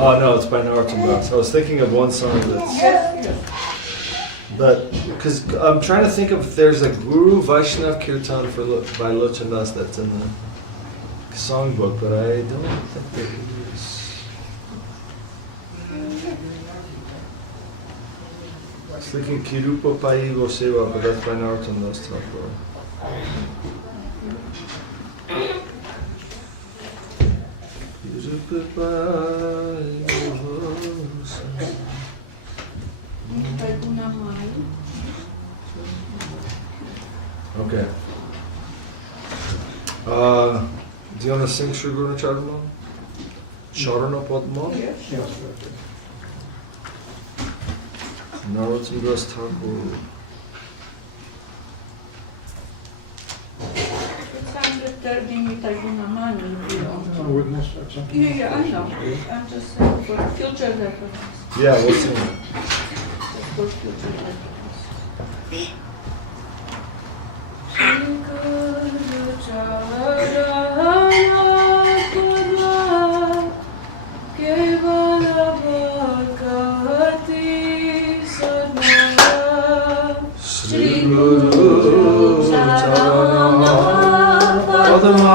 Oh no, it's by Narottam Das. I was thinking of one song that, because I'm trying to think if there's a Guru Vaishnav Kirtan by Lochan Das that's in the songbook, but I don't think there is. I was thinking Kirupa Pai Goseva, but that's by Narottam Das Thakur. Okay. Do you want to sing Sri Guru Charana? Charana Padma? Yes. Narottam Das Thakur. Yeah, I know. I'm just saying for future reference. Yeah, we'll sing it. For future reference. Shri Guru Charana Padma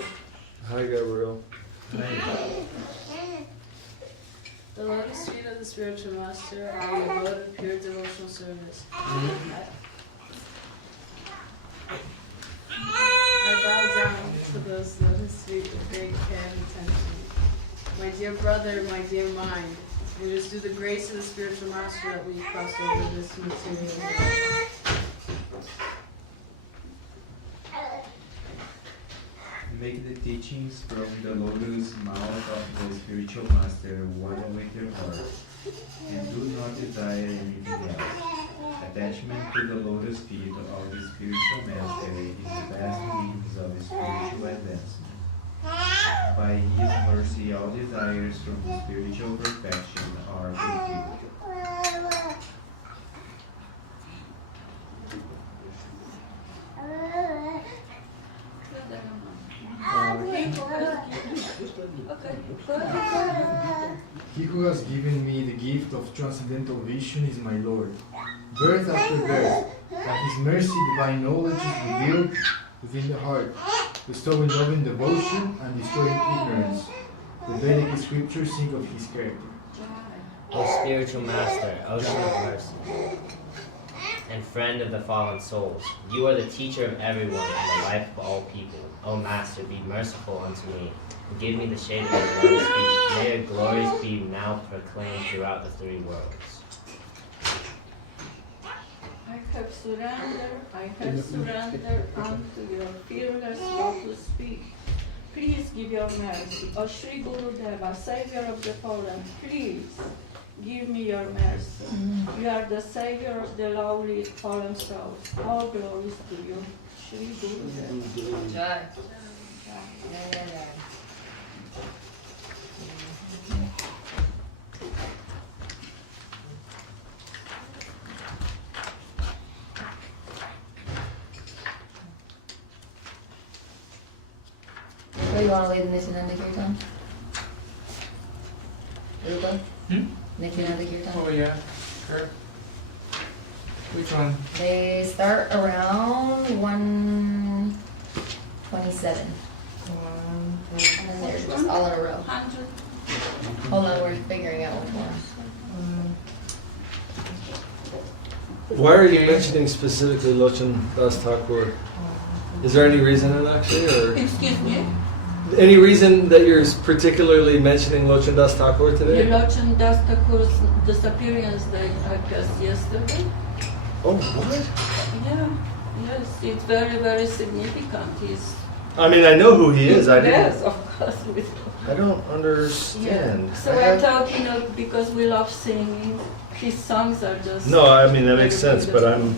you. Hi, Gabriel. The lotus feet of the spiritual master are the mode of pure devotional service. I bow down to those lotus feet with great care and attention. My dear brother, my dear mind, it is through the grace of the spiritual master that we cross over this material world. Make the teachings from the lotus mouth of the spiritual master one with your heart, and do not desire anything else. Attachment to the lotus feet of the spiritual master is the best means of spiritual advancement. By his mercy, all desires from the spiritual perfection are fulfilled. He who has given me the gift of transcendental vision is my Lord. Birth after birth, by his mercy divine knowledge is revealed within the heart, bestowing love and devotion and destroying ignorance. The Vedic scriptures sing of his character. O spiritual master, ocean of mercy, and friend of the fallen souls, you are the teacher of everyone and the life of all people. O master, be merciful unto me, and give me the shade of your lotus feet. May your glories be now proclaimed throughout the three worlds. I have surrendered unto your fearless lotus feet. Please give your mercy. O Sri Gurudev, Savior of the fallen, please give me your mercy. You are the Savior of the lowly fallen souls. All glories to you. Sri Gurudev. Jaya. So you want to lead the Nityananda Kirtan? Rupa? Nityananda Kirtan? Oh yeah, sure. Which one? They start around 127. And then they're just all in a row. 100. Hold on, we're figuring out which one. Why are you mentioning specifically Lochan Das Thakur? Is there any reason in actually, or Excuse me? any reason that you're particularly mentioning Lochan Das Thakur today? Lochan Das Thakur's disappearance date, I guess, yesterday. Oh, what? Yeah, yes, it's very, very significant. He's I mean, I know who he is. Yes, of course we do. I don't understand. Yeah. So I thought, because we love singing, his songs are just... No, I mean, that makes very sense, but beautiful.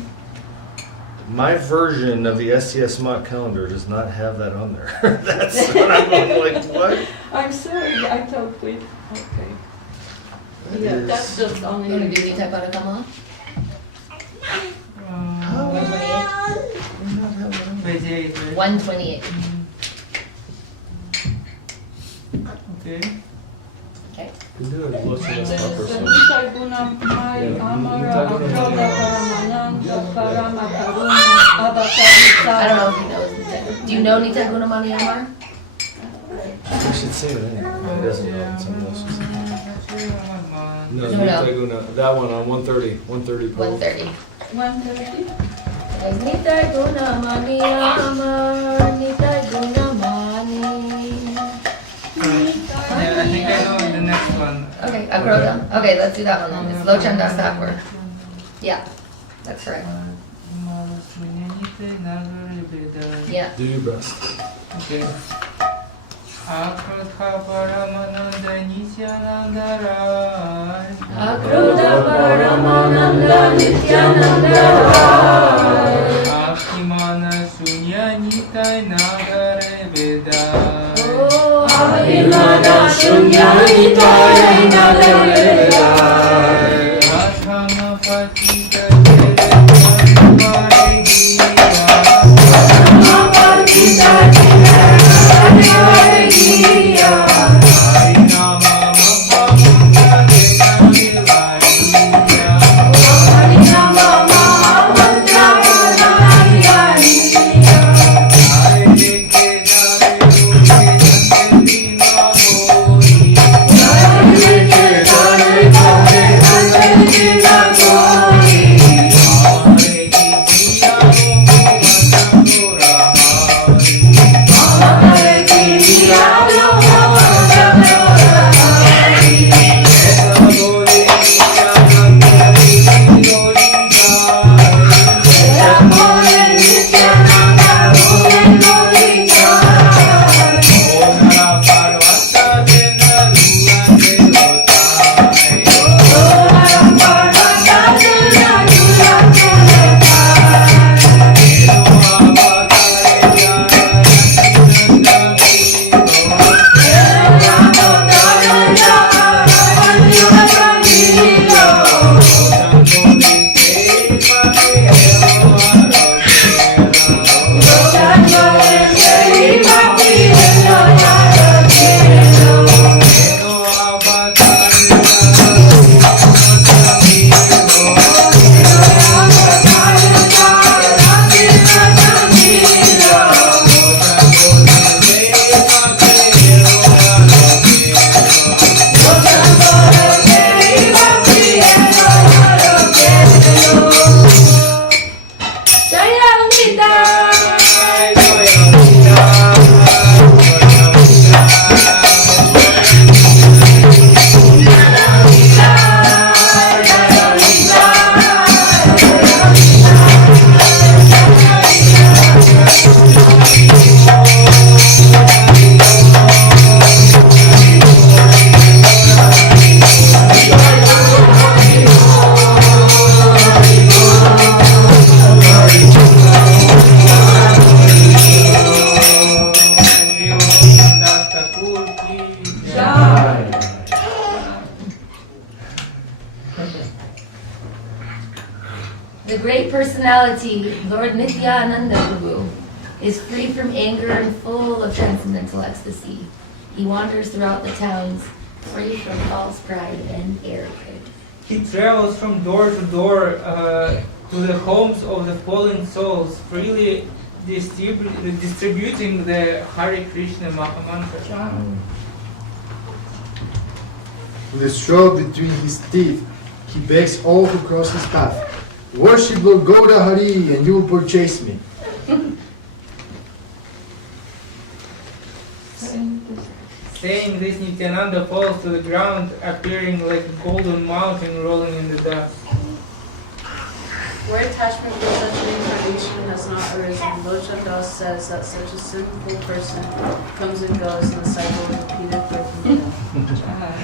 my version of the SCS mock calendar does not have that on there. That's what I'm like, what? I'm sorry, I thought we... Okay. Yeah, is- that's just You only... want to do Nita Kamala? 128. Page 8, right? 128. Okay. Okay. You can do it, Lochan Das Thakur song. Nita Guna Mai Amara Akroda Paramananda Parama Karuna I don't know if he knows Nita. Do you know Nita Gunamani Amar? You should sing it anyway. He doesn't know it. Someone else should sing it. No, No. Nita Guna. That one on 130. 130. Paul. 130. 130? Nita Gunamani Amar, Nita Gunamani. Yeah, I think I know the next one. Okay, Akroda. Okay, let's do that one then. It's Lochan Das Thakur. Yeah, that's correct. Yeah. Do your best. Okay. Akrodha Paramananda Nityananda Rai. Akroda Paramananda Nityananda Rai. Akimana Sunya Nitai Nagare Veda. Abhimana Shunya Nitaya Nagare Veda. Rathama Patita Jere Pandavare Gira. Patita Jere Pandavare Gira. Harinama Mahamudra Dena Vivariya. Harinama Mahamudra Dena Vivariya. Hare Krishna Hare personality, Lord Nityananda Prabhu, is free from anger and full of transcendental ecstasy. He wanders throughout the towns, free from false pride and arrogance. He travels from door to door to the homes of the fallen souls, freely distributing the Hare Krishna Mahamantra. With a straw between his teeth, he begs all who cross his path, "Worship Lord Gaura Hari and you will purchase me." Saying this, Nityananda falls to the ground, appearing like a golden mountain rolling in the dust. Where attachment for such an incarnation has not arisen, Lochan Das says that such a sinful person comes and goes in the cycle of repeated birth and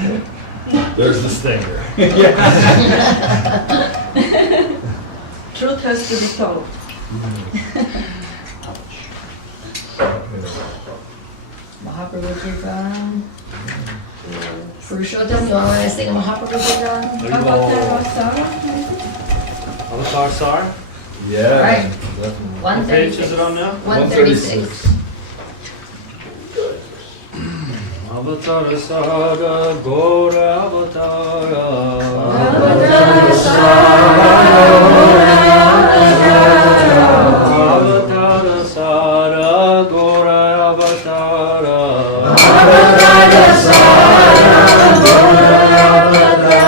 death. There's the stinger. Truth has to be told. Mahaprabhu Kirtan. Purushottam, you want to sing a Mahaprabhu Kirtan? Avatar Sar? Yeah. Right. Definitely. What page 136. is it on now? 136. Avatar Sara Gora Avatara. Avatar Sara Avatara Sara Gora Avatara. Avatar Sara Gora Avatara.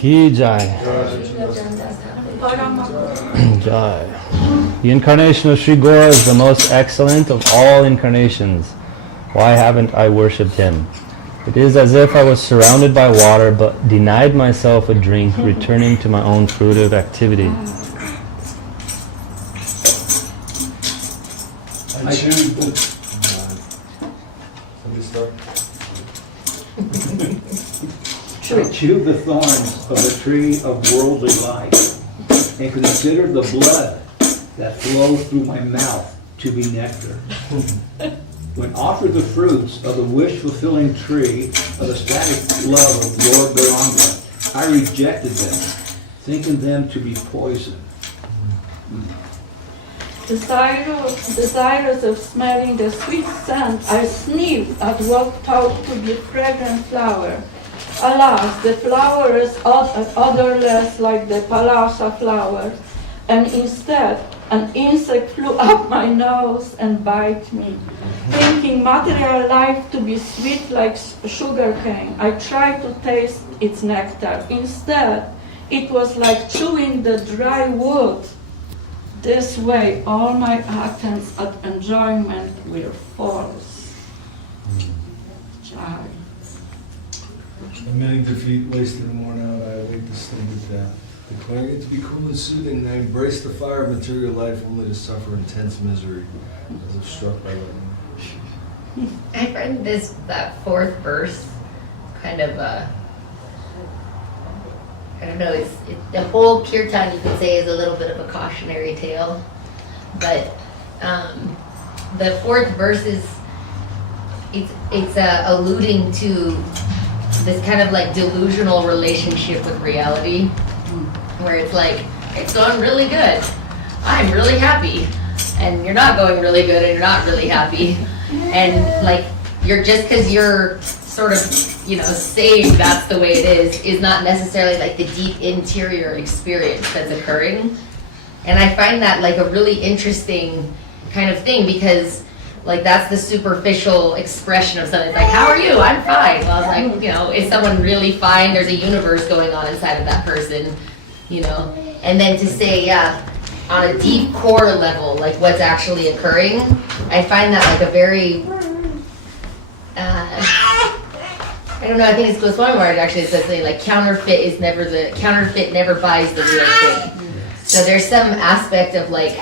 Ki Jai. Jai. The incarnation of Sri Gora is the most excellent of all incarnations. Why haven't I worshipped him? It is as if I was surrounded by water but denied myself a drink, returning to my own fruitive activity. I choose the... Somebody start. I chew the thorns of the tree of worldly life and consider the blood that flows through my mouth to be nectar. When offered the fruits of the wish-fulfilling tree of the static love of Lord Gauranga, I rejected them, thinking them to be poison. Desirous of smelling the sweet scent, I sniffed at what thought to be fragrant flower. Alas, the flower is odorless like the palasa flower, and instead an insect flew up my nose and bit me. Thinking material life to be sweet like sugar cane, I tried to taste its nectar. Instead, it was like chewing the dry wood. This way, all my attempts at enjoyment were false. Jai. Admitting defeat, wasted and worn out, I await the sting of death. Declaring it to be cool and soothing, I embrace the fire of material life only to suffer intense misery, as if struck by lightning. I find that fourth verse kind of I don't know, the whole kirtan you could say is a little bit of a cautionary tale, but the fourth verse is it's alluding to this kind of like delusional relationship with reality, where it's like, it's going really good, I'm really happy, and you're not going really good and you're not really happy, and like you're just because you're sort of saying that's the way it is not necessarily like the deep interior experience that's occurring. And I find that like a really interesting kind of thing, because like that's the superficial expression of something. It's like, how are you? I'm fine. Well, I was like, is someone really fine? There's a universe going on inside of that person, and then to say, yeah, on a deep core level, like what's actually occurring, I find that like a very I don't know, I think it's Goswami Maharaj actually says something like counterfeit never buys the real thing. So there's some aspect of like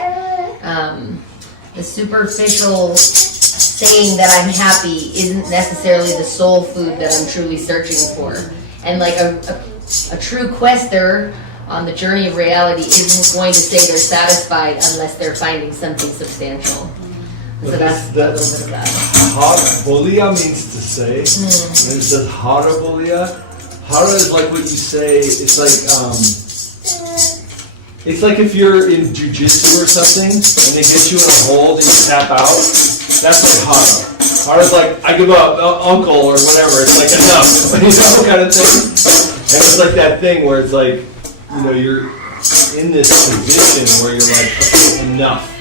the superficial saying that I'm happy isn't necessarily the soul food that I'm truly searching for. And like a true quester on the journey of reality isn't going to say they're satisfied unless they're finding something substantial. So that's a little bit of that. Bolia means to say, and it says hara bolia. Hara is like what you say, it's like if you're in jujitsu or something, and they get you in a hold and you tap out, that's like hara. Hara's like, I give up, uncle, or whatever, it's like enough, kind of thing. And it's like that thing where it's like, you're in this position where you're like, okay, enough.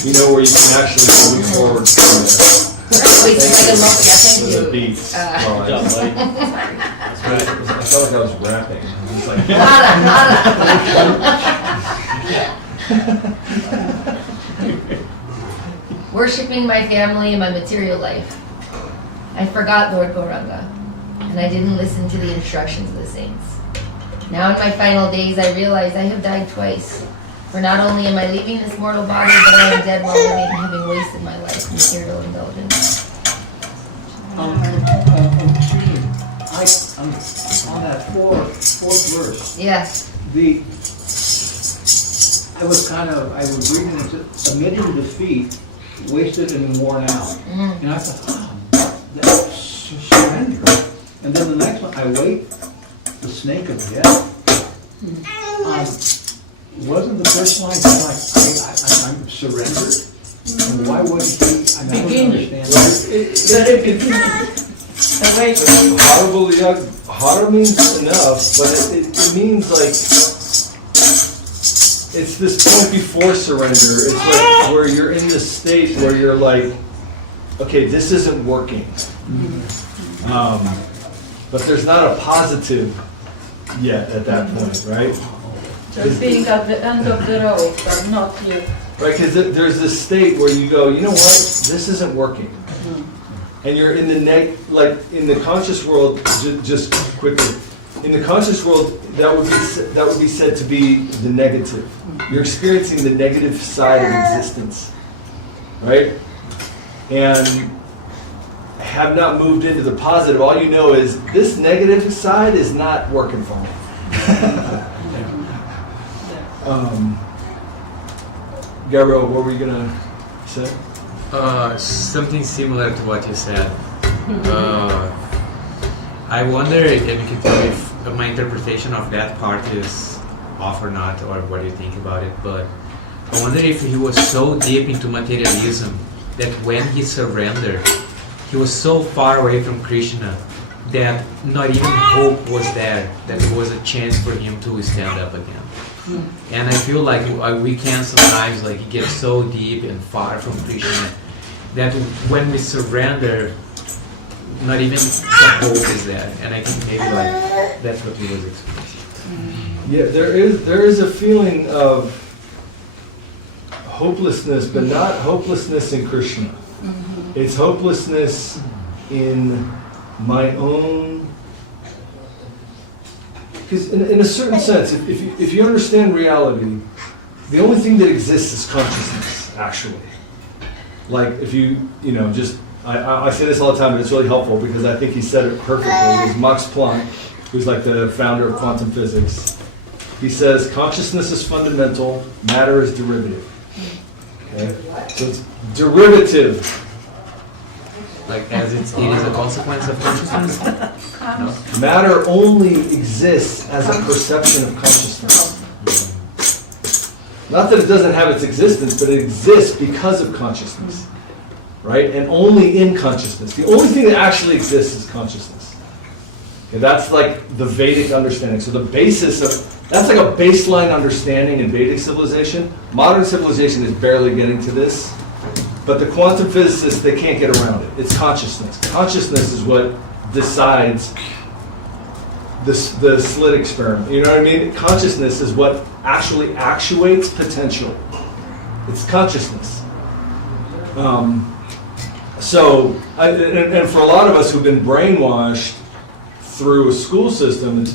Where you can actually move forward from there. Thank you. The beats. I felt like I was rapping. Just like, Nada. Worshipping my family and my material life. I forgot Lord Gauranga, and I didn't listen to the instructions of the saints. Now in my final days, I realize I have died twice. For not only am I leaving this mortal body, but I am dead while living, having wasted my life in material indulgence. On that fourth verse, Yeah. I was reading it, admitting defeat, wasted and worn out. And I thought, that's surrender. And then the next one, I wait, the snake of death. Wasn't the first line like, I'm surrendered? And why would he, I don't understand. Hara means enough, but it means like, it's this point before surrender. It's like where you're in this state where you're like, okay, this isn't working. But there's not a positive yet at that point, right? Just being at the end of the road, but not yet. Right, because there's this state where you go, you know what, this isn't working. And you're in the in the conscious world, just quickly, in the conscious world, that would be said to be the negative. You're experiencing the negative side of existence, right? And have not moved into the positive. All you know is this negative side is not working for me. Gabriel, what were you gonna say? Something similar to what you said. I wonder if you can tell me if my interpretation of that part is off or not, or what you think about it, but I wonder if he was so deep into materialism that when he surrendered, he was so far away from Krishna that not even hope was there, that there was a chance for him to stand up again. And I feel like we can sometimes get so deep and far from Krishna that when we surrender, not even that hope is there. And I think maybe that's what he was experiencing. Yeah, there is a feeling of hopelessness, but not hopelessness in Krishna. It's hopelessness in my own. Because in a certain sense, if you understand reality, the only thing that exists is consciousness, actually. Like if I say this all the time, but it's really helpful because I think he said it perfectly. It was Max Planck, who's like the founder of quantum physics. He says, consciousness is fundamental, matter is derivative. Okay? So it's derivative. Like as it is a consequence of consciousness? No? Matter only exists as a perception of consciousness. Not that it doesn't have its existence, but it exists because of consciousness. Right? And only in consciousness. The only thing that actually exists is consciousness. Okay, that's like the Vedic understanding. So the basis of, that's like a baseline understanding in Vedic civilization. Modern civilization is barely getting to this. But the quantum physicists, they can't get around it. It's consciousness. Consciousness is what decides the slit experiment. You know what I mean? Consciousness is what actually actuates potential. It's consciousness. And for a lot of us who've been brainwashed through a school system,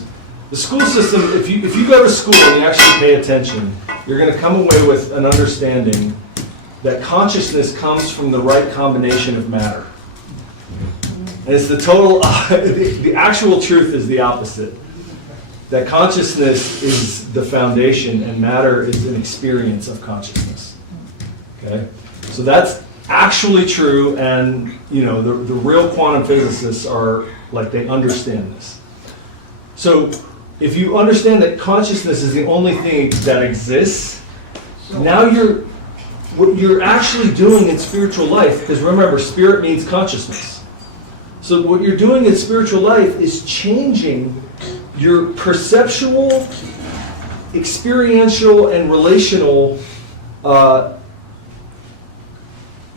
the school system, if you go to school and you actually pay attention, you're going to come away with an understanding that consciousness comes from the right combination of matter. And it's the total, the actual truth is the opposite. That consciousness is the foundation and matter is an experience of consciousness. Okay? So that's actually true, and the real quantum physicists are like, they understand this. So if you understand that consciousness is the only thing that exists, now what you're actually doing in spiritual life, because remember, spirit means consciousness. So what you're doing in spiritual life is changing your perceptual, experiential, and relational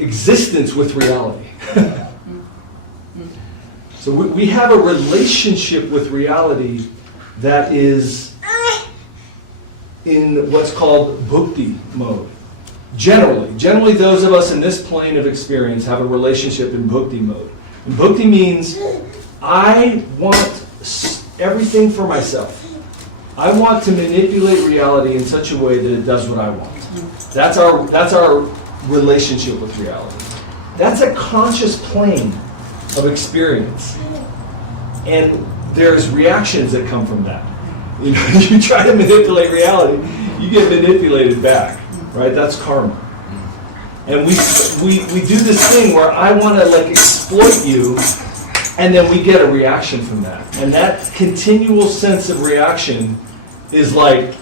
existence with reality. So we have a relationship with reality that is in what's called bhakti mode. Generally, those of us in this plane of experience have a relationship in bhakti mode. And bhakti means I want everything for myself. I want to manipulate reality in such a way that it does what I want. That's our relationship with reality. That's a conscious plane of experience. And there's reactions that come from that. You know, you try to manipulate reality, you get manipulated back, right? That's karma. And we do this thing where I want to like exploit you, and then we get a reaction from that. And that continual sense of reaction is like,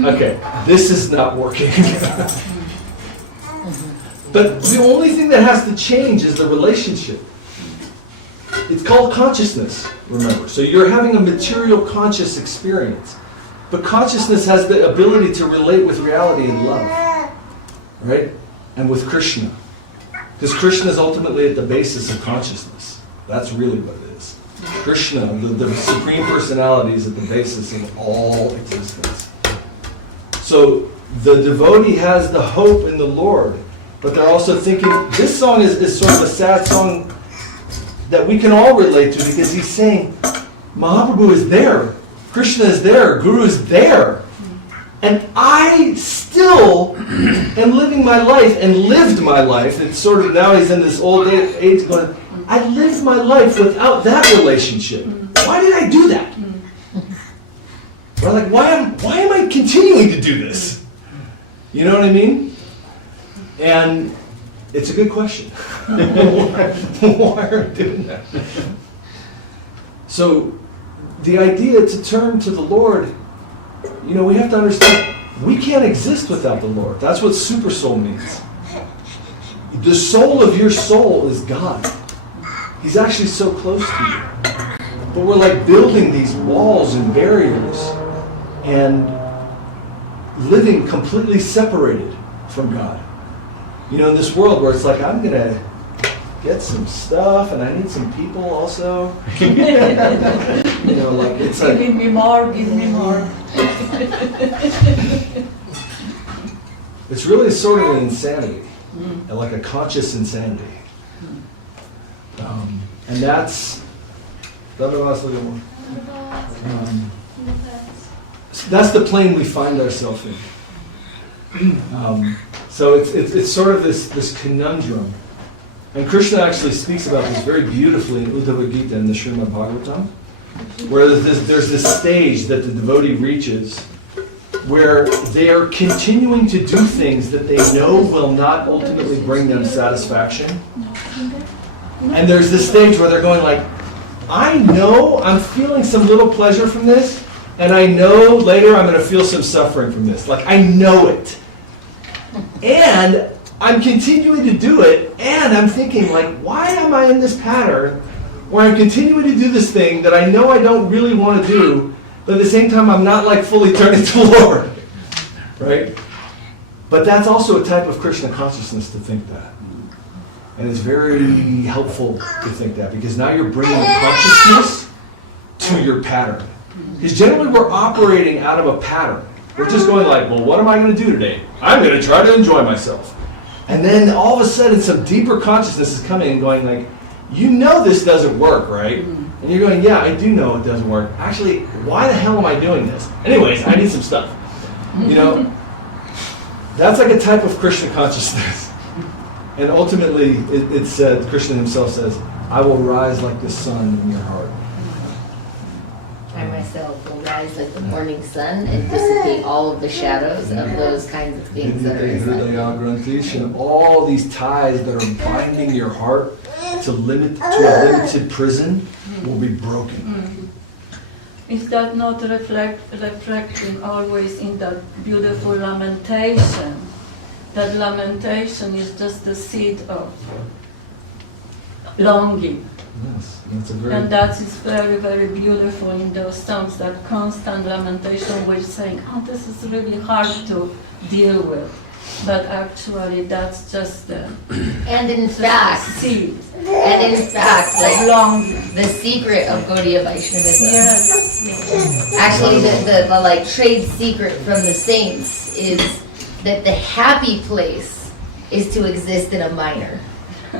okay, this is not working. But the only thing that has to change is the relationship. It's called consciousness, remember. So you're having a material conscious experience. But consciousness has the ability to relate with reality in love. Right? And with Krishna. Because Krishna is ultimately at the basis of consciousness. That's really what it is. Krishna, the Supreme Personality, is at the basis of all existence. So the devotee has the hope in the Lord, but they're also thinking, this song is sort of a sad song that we can all relate to, because he's saying, Mahaprabhu is there, Krishna is there, Guru is there, and I still am living my life and lived my life. It's sort of, now he's in this old age going, I lived my life without that relationship. Why did I do that? Or like, why am I continuing to do this? You know what I mean? And it's a good question. Why are we doing that? So the idea to turn to the Lord, you know, we have to understand, we can't exist without the Lord. That's what super soul means. The soul of your soul is God. He's actually so close to you. But we're like building these walls and barriers and living completely separated from God. You know, in this world where it's like, I'm going to get some stuff and I need some people also. You know, like it's like, give me more, give me more. It's really sort of an insanity, like a conscious insanity. And that's the plane we find ourselves in. So it's sort of this conundrum. And Krishna actually speaks about this very beautifully in Uddhava Gita in the Srimad Bhagavatam, where there's this stage that the devotee reaches where they are continuing to do things that they know will not ultimately bring them satisfaction. And there's this stage where they're going like, I know I'm feeling some little pleasure from this, and I know later I'm going to feel some suffering from this. Like, I know it. And I'm continuing to do it, and I'm thinking, like, why am I in this pattern where I'm continuing to do this thing that I know I don't really want to do, but at the same time I'm not, like, fully turning to the Lord? Right? But that's also a type of Krishna consciousness to think that. And it's very helpful to think that, because now you're bringing consciousness to your pattern. Because generally we're operating out of a pattern. We're just going like, well, what am I going to do today? I'm going to try to enjoy myself. And then all of a sudden some deeper consciousness is coming and going like, you know this doesn't work, right? And you're going, yeah, I do know it doesn't work. Actually, why the hell am I doing this? Anyways, I need some stuff. You know, that's like a type of Krishna consciousness. And ultimately, it's said, Krishna himself says, I will rise like the sun in your heart. I myself will rise like the morning sun and dissipate all of the shadows of those kinds of things that are inside. And all these ties that are binding your heart to a limited prison will be broken. Is that not reflecting always in that beautiful lamentation? That lamentation is just the seed of longing. Yes, that's a very... And that is very, very beautiful in those songs, that constant lamentation where you're saying, oh, this is really hard to deal with. but actually that's just the And in fact, seed like long. the secret of Gaudiya Vaishnavism, Yes. actually the like trade secret from the saints is that the happy place is to exist in a minor.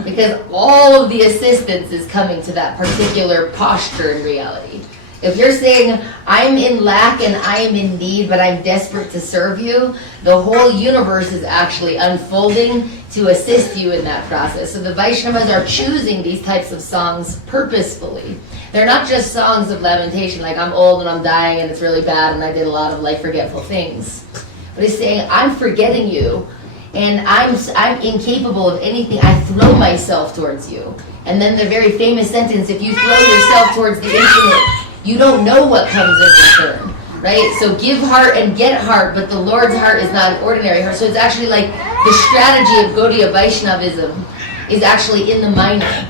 Because all of the assistance is coming to that particular posture in reality. If you're saying, I'm in lack and I am in need, but I'm desperate to serve you, the whole universe is actually unfolding to assist you in that process. So the Vaishnavas are choosing these types of songs purposefully. They're not just songs of lamentation, like I'm old and I'm dying and it's really bad and I did a lot of life-forgetful things. But it's saying, I'm forgetting you and I'm incapable of anything. I throw myself towards you. And then the very famous sentence, if you throw yourself towards the infinite, you don't know what comes in return, right? So give heart and get heart, but the Lord's heart is not an ordinary heart. So it's actually like the strategy of Gaudiya Vaishnavism is actually in the minor,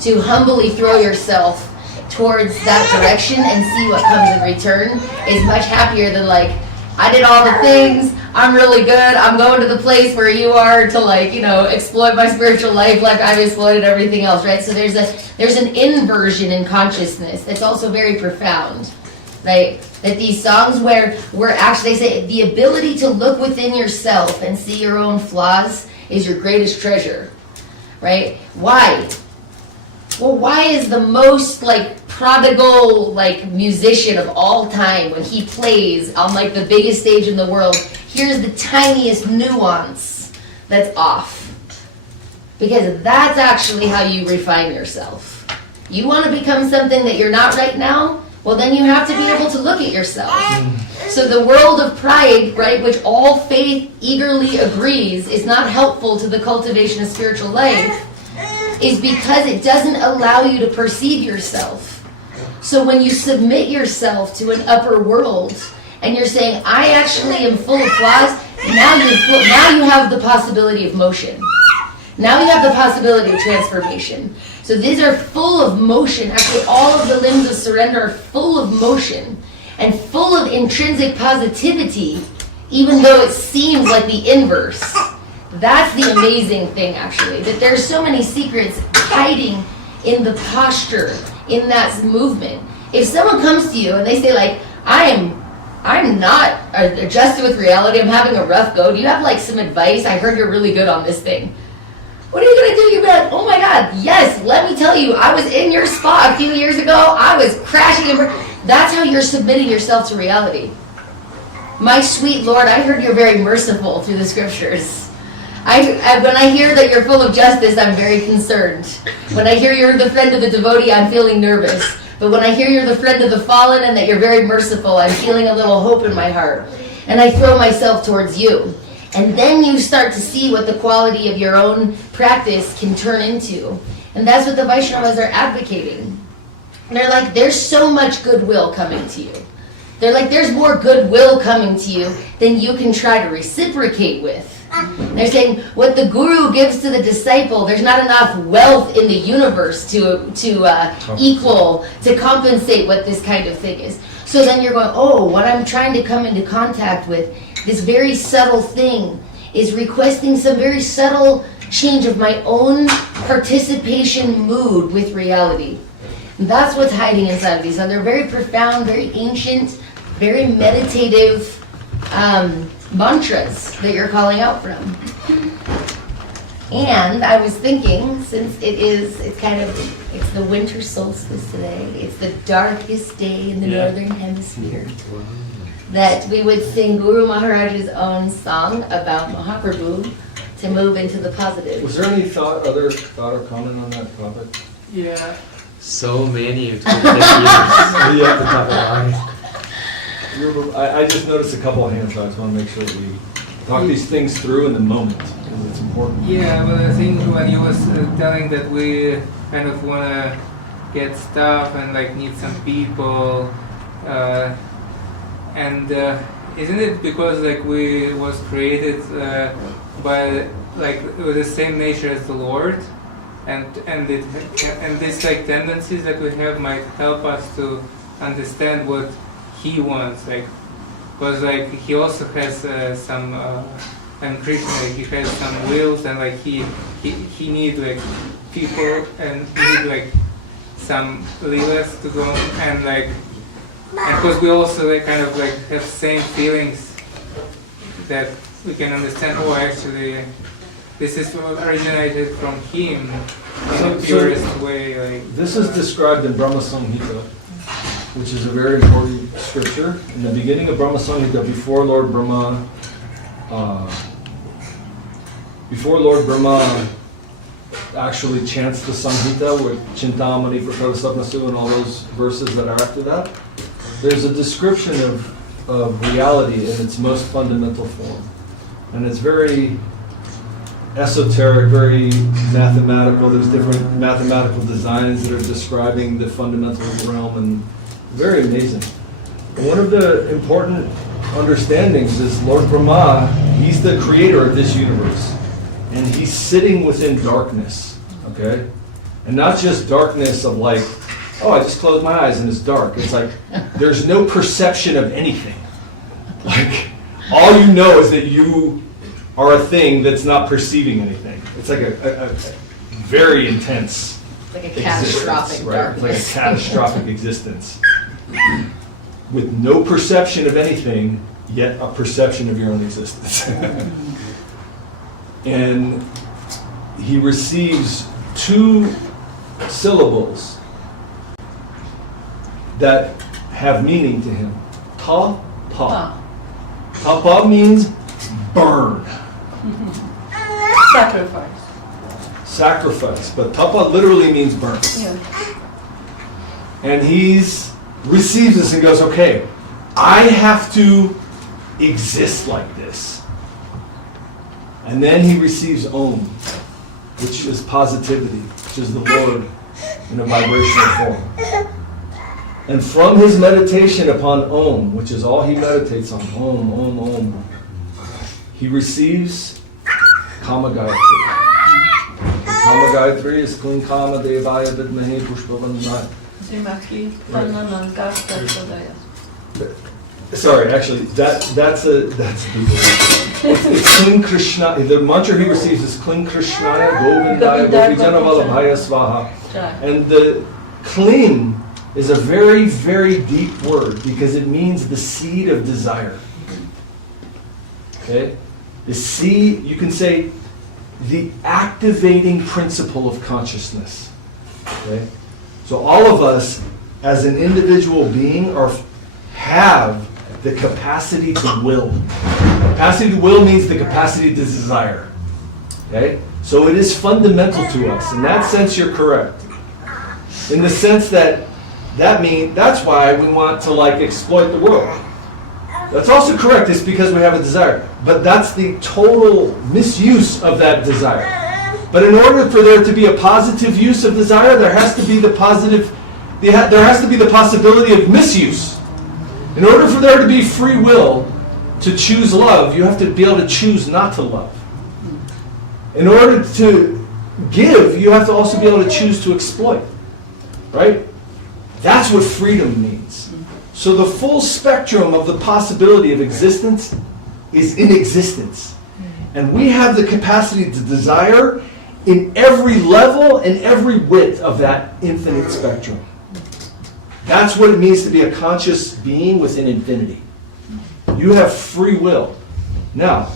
to humbly throw yourself towards that direction and see what comes in return is much happier than like, I did all the things, I'm really good, I'm going to the place where you are to like, you know, exploit my spiritual life like I've exploited everything else, right? So there's an inversion in consciousness that's also very profound, right? That these songs where we're actually, they say, the ability to look within yourself and see your own flaws is your greatest treasure, right? Why? Well, why is the most like prodigal like musician of all time, when he plays on like the biggest stage in the world, here's the tiniest nuance that's off? Because that's actually how you refine yourself. You want to become something that you're not right now? Well, then you have to be able to look at yourself. So the world of pride, right, which all faith eagerly agrees is not helpful to the cultivation of spiritual life, is because it doesn't allow you to perceive yourself. So when you submit yourself to an upper world and you're saying, I actually am full of flaws, now you have the possibility of motion. Now you have the possibility of transformation. So these are full of motion. Actually, all of the limbs of surrender are full of motion and full of intrinsic positivity, even though it seems like the inverse. That's the amazing thing, actually, that there's so many secrets hiding in the posture, in that movement. If someone comes to you and they say, like, I'm not adjusted with reality, I'm having a rough go, do you have, like, some advice? I heard you're really good on this thing. What are you going to do? You'll be like, oh my God, yes, let me tell you, I was in your spot a few years ago, I was crashing and that's how you're submitting yourself to reality. My sweet Lord, I heard you're very merciful through the scriptures. When I hear that you're full of justice, I'm very concerned. When I hear you're the friend of the devotee, I'm feeling nervous. But when I hear you're the friend of the fallen and that you're very merciful, I'm feeling a little hope in my heart. And I throw myself towards you. And then you start to see what the quality of your own practice can turn into. And that's what the Vaishnavas are advocating. And they're like, there's so much goodwill coming to you. They're like, there's more goodwill coming to you than you can try to reciprocate with. They're saying what the guru gives to the disciple, there's not enough wealth in the universe to equal, to compensate what this kind of thing is. So then you're going, oh, what I'm trying to come into contact with, this very subtle thing, is requesting some very subtle change of my own participation mood with reality. And that's what's hiding inside of these. And they're very profound, very ancient, very meditative mantras that you're calling out from. And I was thinking, since it's the winter solstice today, it's the darkest day in the northern hemisphere, that we would sing Guru Maharaja's own song about Mahaprabhu to move into the positive. Was there any other thought or comment on that topic? Yeah. So many. Yeah, at the top of the line. I just noticed a couple of hands, so I just want to make sure that we talk these things through in the moment, because it's important. Yeah, but I think when you was telling that we kind of want to get stuff and like need some people, and isn't it because like we was created by like with the same nature as the Lord, and these like tendencies that we have might help us to understand what He wants, like, because like He also has some and Krishna, like, he has some wills, and like he needs like people, and he needs like some leelas to go on, and like, and because we also like kind of like have same feelings that we can understand. Oh, actually, this is originated from him in the purest way. Like this is described in Brahma Samhita, which is a very important scripture. In the beginning of Brahma Samhita, before Lord Brahma actually chants the Samhita with Chintamani, Prakara, and all those verses that are after that, there's a description of reality in its most fundamental form. And it's very esoteric, very mathematical. There's different mathematical designs that are describing the fundamental realm, and very amazing. And one of the important understandings is Lord Brahma, he's the creator of this universe. And he's sitting within darkness, okay? And not just darkness of like, oh, I just closed my eyes and it's dark. It's like, there's no perception of anything. Like, all you know is that you are a thing that's not perceiving anything. It's like a very intense Like a catastrophic right? darkness. It's like a catastrophic existence. With no perception of anything, yet a perception of your own existence. And he receives 2 syllables that have meaning to him. Ta, pa. Ta, pa means burn. Sacrifice. Sacrifice. But tapa literally means burn. Yeah. And he's receives this and goes, okay, I have to exist like this. And then he receives Om, which is positivity, which is the Lord in a vibrational form. And from his meditation upon Om, which is all he meditates on, Om, Om, Om, he receives Kama Gayatri. Kama Gayatri is Kling Kama Devaya Vidmahe Pushpavandana. Sorry, actually, that's it's Kling Krishna. The mantra he receives is Kling Krishnaya Govindaya Gopijana Vallabhaya Svaha. And the Kling is a very, very deep word because it means the seed of desire. Okay? The seed, you can say, the activating principle of consciousness. Okay? So all of us, as an individual being, have the capacity to will. Capacity to will means the capacity to desire. Okay? So it is fundamental to us. In that sense, you're correct. In the sense that's why we want to exploit the world. That's also correct. It's because we have a desire. But that's the total misuse of that desire. But in order for there to be a positive use of desire, there has to be the possibility of misuse. In order for there to be free will to choose love, you have to be able to choose not to love. In order to give, you have to also be able to choose to exploit. Right? That's what freedom means. So the full spectrum of the possibility of existence is in existence. And we have the capacity to desire in every level and every width of that infinite spectrum. That's what it means to be a conscious being within infinity. You have free will. Now,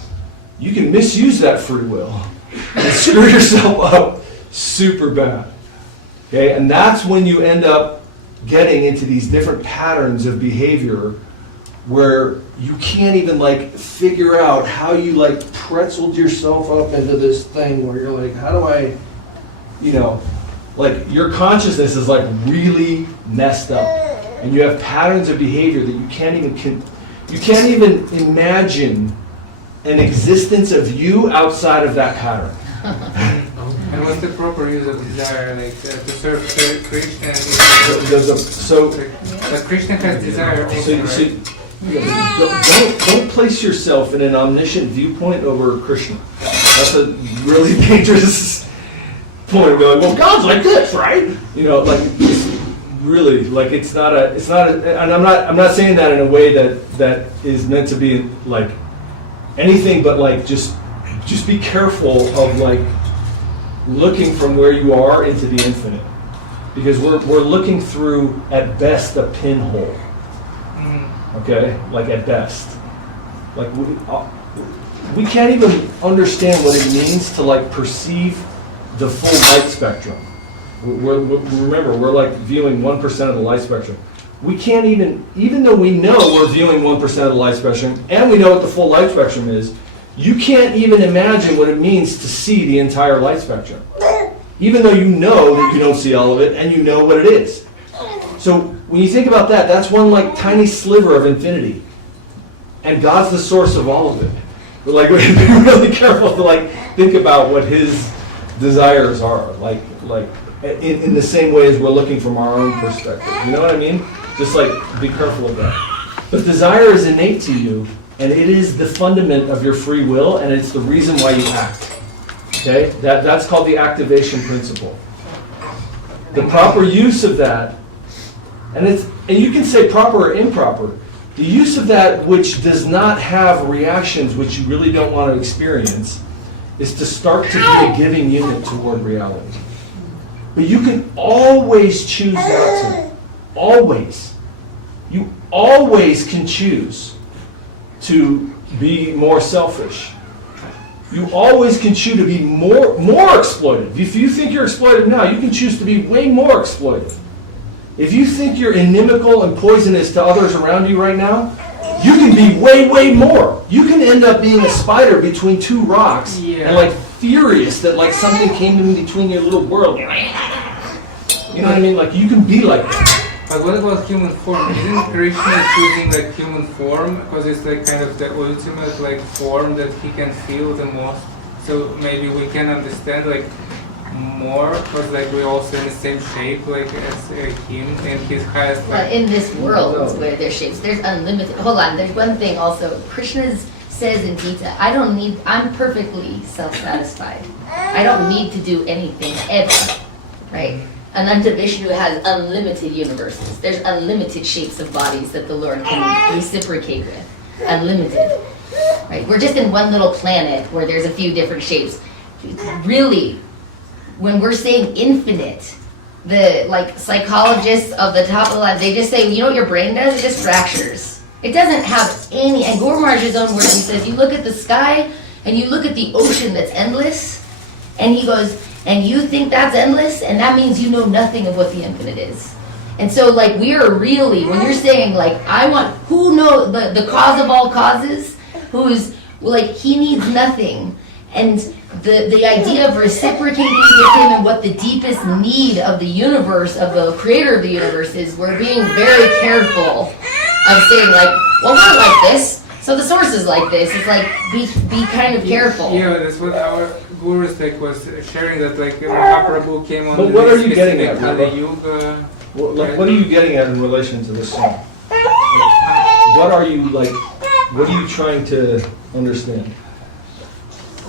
you can misuse that free will and screw yourself up super bad. Okay? And that's when you end up getting into these different patterns of behavior where you can't even figure out how you pretzeled yourself up into this thing where you're like, how do I, your consciousness is really messed up, and you have patterns of behavior that you can't even imagine an existence of you outside of that pattern. And what's the proper use of desire, to serve Krishna? But Krishna has desire also, right? Don't place yourself in an omniscient viewpoint over Krishna. That's a really dangerous point. We're well, God's like this, right? It's really it's not a, and I'm not saying that in a way that is meant to be anything but like just be careful of like looking from where you are into the infinite, because we're looking through at best a pinhole. Okay, like at best, like we can't even understand what it means to like perceive the full light spectrum. Remember, we're like viewing 1% of the light spectrum. We can't even though we know we're viewing 1% of the light spectrum, and we know what the full light spectrum is, you can't even imagine what it means to see the entire light spectrum. Even though you know that you don't see all of it, and you know what it is. So when you think about that, that's one like tiny sliver of infinity. And God's the source of all of it. But like, we have to be really careful to like think about what His desires are. Like in the same way as we're looking from our own perspective. You know what I mean? Just like be careful of that. But desire is innate to you, and it is the fundament of your free will, and it's the reason why you act. Okay? That's called the activation principle. The proper use of that, and you can say proper or improper. The use of that which does not have reactions which you really don't want to experience is to start to be a giving unit toward reality. But you can always choose not to. Always. You always can choose to be more selfish. You always can choose to be more exploitive. If you think you're exploitive now, you can choose to be way more exploitive. If you think you're inimical and poisonous to others around you right now, you can be way, way more. You can end up being a spider between two rocks and like furious that like something came in between your little world. You know what I mean? Like you can be like that. But what about human form? Isn't Krishna choosing like human form because it's like kind of the ultimate like form that he can feel the most? So maybe we can understand like more because like we're also in the same shape like as him in his highest. Well, in this world where there's shapes, there's unlimited. Hold on, there's one thing also. Krishna says in Gita, I'm perfectly self-satisfied. I don't need to do anything ever, right? Ananta Vishnu has unlimited universes. There's unlimited shapes of bodies that the Lord can reciprocate with. Unlimited, right? We're just in one little planet where there's a few different shapes. Really, when we're saying infinite, the like psychologists of the top of the line, they just say, you know what your brain does? It just fractures. It doesn't have any, and Guru Maharaj's own words, he says, you look at the sky and you look at the ocean that's endless, and he goes, and you think that's endless, and that means you know nothing of what the infinite is. And so like we are really, when you're saying like, who knows the cause of all causes, who's like, he needs nothing. And the idea of reciprocating with him and what the deepest need of the universe, of the creator of the universe is, we're being very careful of saying like, well, we're like this, so the source is like this. It's like, be kind of careful. Yeah, that's what our gurus like was sharing, that like Mahaprabhu came on. But what are you getting at? Kali Yuga. Like, what are you getting at in relation to this song? What are you like? What are you trying to understand?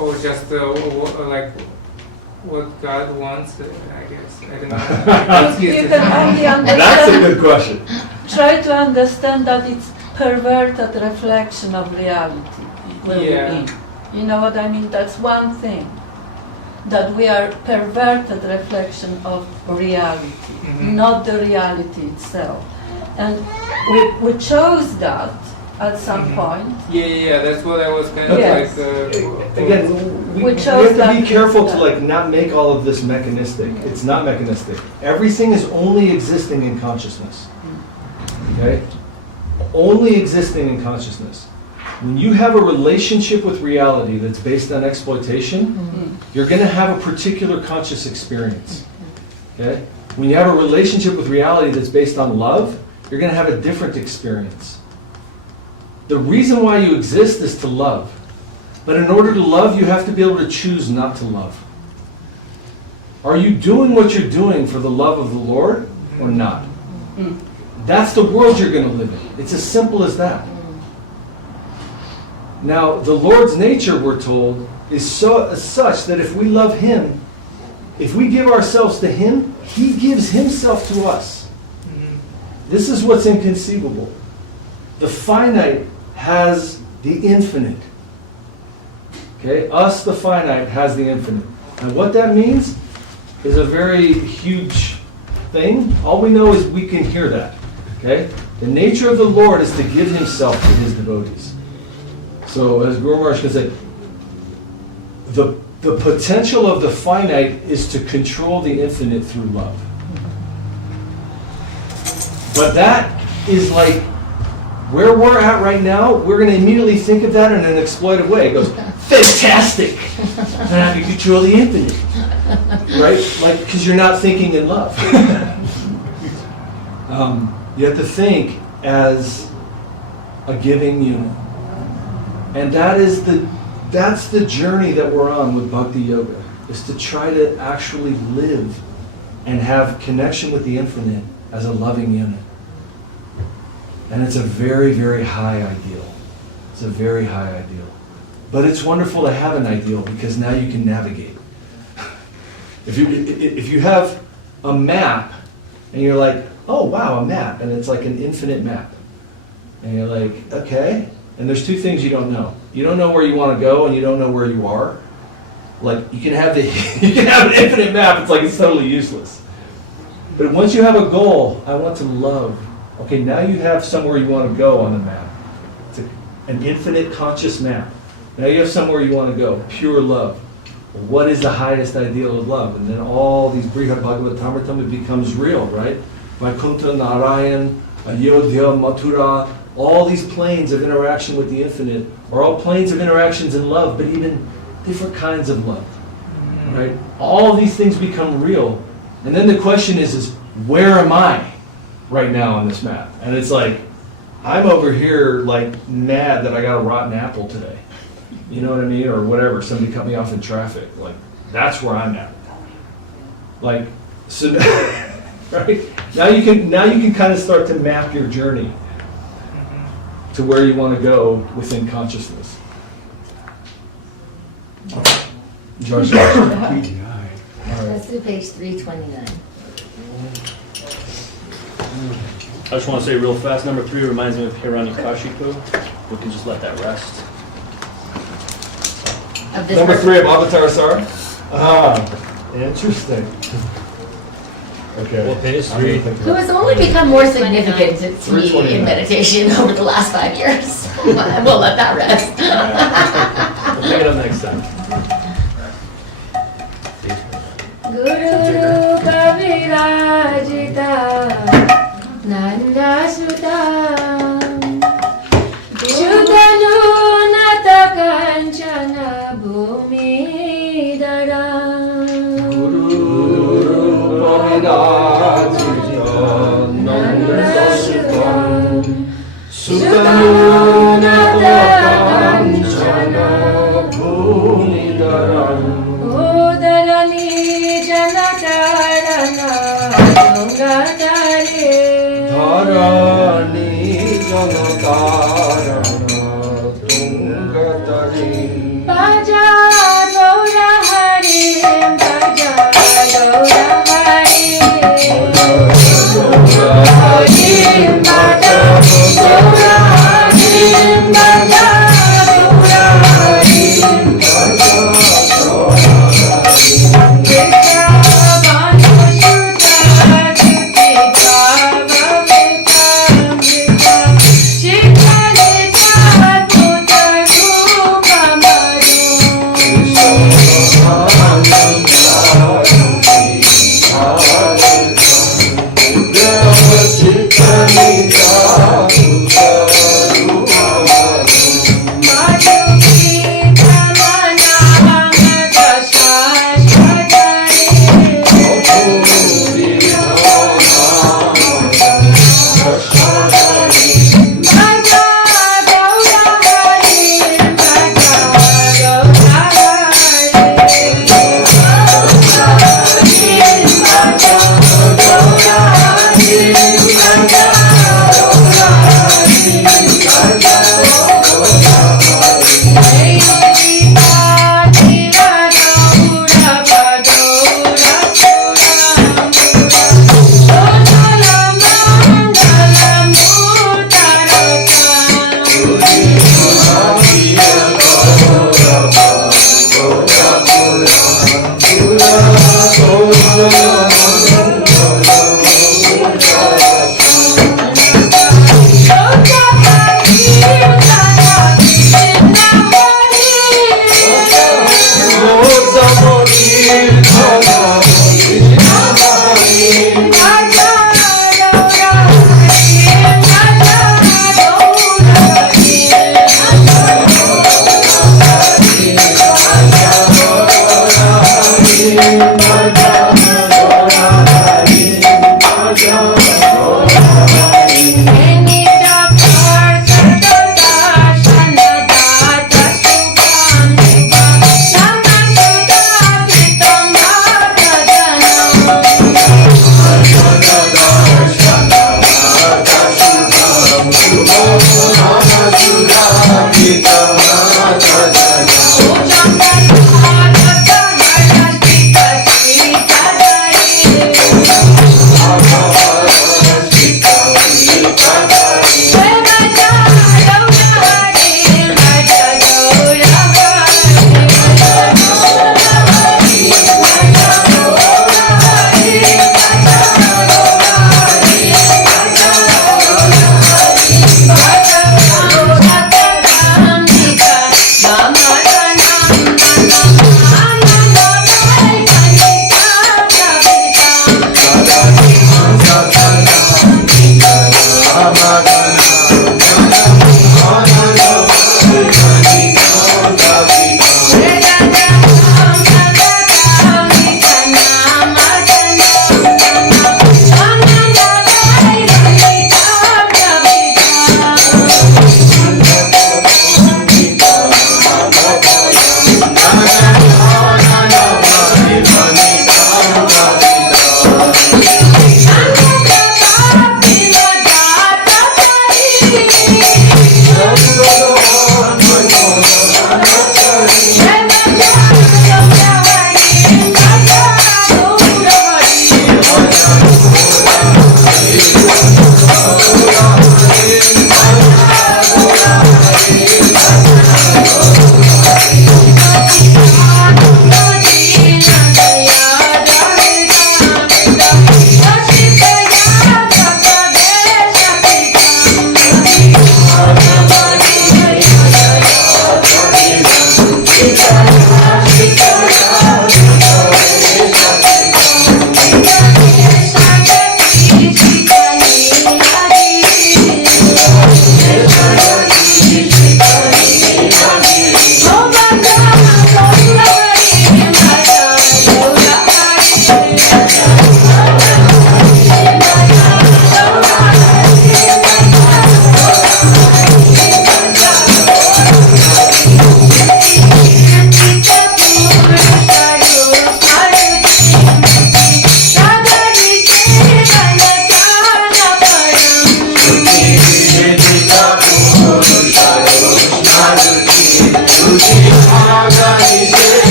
Oh, just like what God wants, I guess. I don't know. You can only understand. That's a good question. Try to understand that it's perverted reflection of reality. You know what I mean? That's one thing. That we are perverted reflection of reality, not the reality itself. And we chose that at some point. Yeah, that's what I was kind of like... Again, we have to be careful to like not make all of this mechanistic. It's not mechanistic. Everything is only existing in consciousness. Okay? Only existing in consciousness. When you have a relationship with reality that's based on exploitation, you're going to have a particular conscious experience. Okay? When you have a relationship with reality that's based on love, you're going to have a different experience. The reason why you exist is to love. But in order to love, you have to be able to choose not to love. Are you doing what you're doing for the love of the Lord or not? That's the world you're going to live in. It's as simple as that. Now, the Lord's nature, we're told, is such that if we love Him, if we give ourselves to Him, He gives Himself to us. This is what's inconceivable. The finite has the infinite. Okay? Us, the finite, has the infinite. And what that means is a very huge thing. All we know is we can hear that. Okay? The nature of the Lord is to give himself to his devotees. So as Guru Maharaj can say, the potential of the finite is to control the infinite through love. But that is like, where we're at right now, we're going to immediately think of that in an exploitive way. It goes, fantastic! And I can control the infinite. Right? Like, because you're not thinking in love. You have to think as a giving unit. And that's the journey that we're on with Bhakti Yoga, is to try to actually live and have connection with the infinite as a loving unit. And it's a very, very high ideal. It's a very high ideal. But it's wonderful to have an ideal because now you can navigate. If you have a map and you're like, oh wow, a map, and it's like an infinite map. And you're like, okay. And there's two things you don't know. You don't know where you want to go and you don't know where you are. Like you can have an infinite map, it's like it's totally useless. But once you have a goal, I want to love. Okay, now you have somewhere you want to go on the map. It's an infinite conscious map. Now you have somewhere you want to go, pure love. What is the highest ideal of love? And then all these Brihad Bhagavatamritam, it becomes real, right? Vaikuntha, Narayan, Ayodhya, Mathura, all these planes of interaction with the infinite are all planes of interactions in love, but even different kinds of love, right? All these things become real. And then the question is where am I right now on this map? And it's like, I'm over here like mad that I got a rotten apple today. You know what I mean? Or whatever, somebody cut me off in traffic. Like, that's where I'm at. Like, so, right? Now you can kind of start to map your journey to where you want to go within consciousness. Josh. Let's do page 329. I just want to say real fast, number 3 reminds me of Hiranyakashipu. We can just let that rest. Number 3 of Avatar Sar? Ah, interesting. Okay. Well, page 3. Who has only become more significant to me in meditation over the last 5 years. We'll let that rest. We'll pick it up next time. Guru Kavirajita Nanda Sudam Shudanu Nata Kanchana Bhumi Daram Guru Kavirajita Nanda Sudam Shudanu Nata Kanchana Bhumi Daram Udarani Janatarana Tungatare Dharani Janatarana Tungatare Bhaja Gaura Hari Bhaja Gaura Hari Hari Bhaja Gaura Hari Bhaja Gaura Hari Bhaja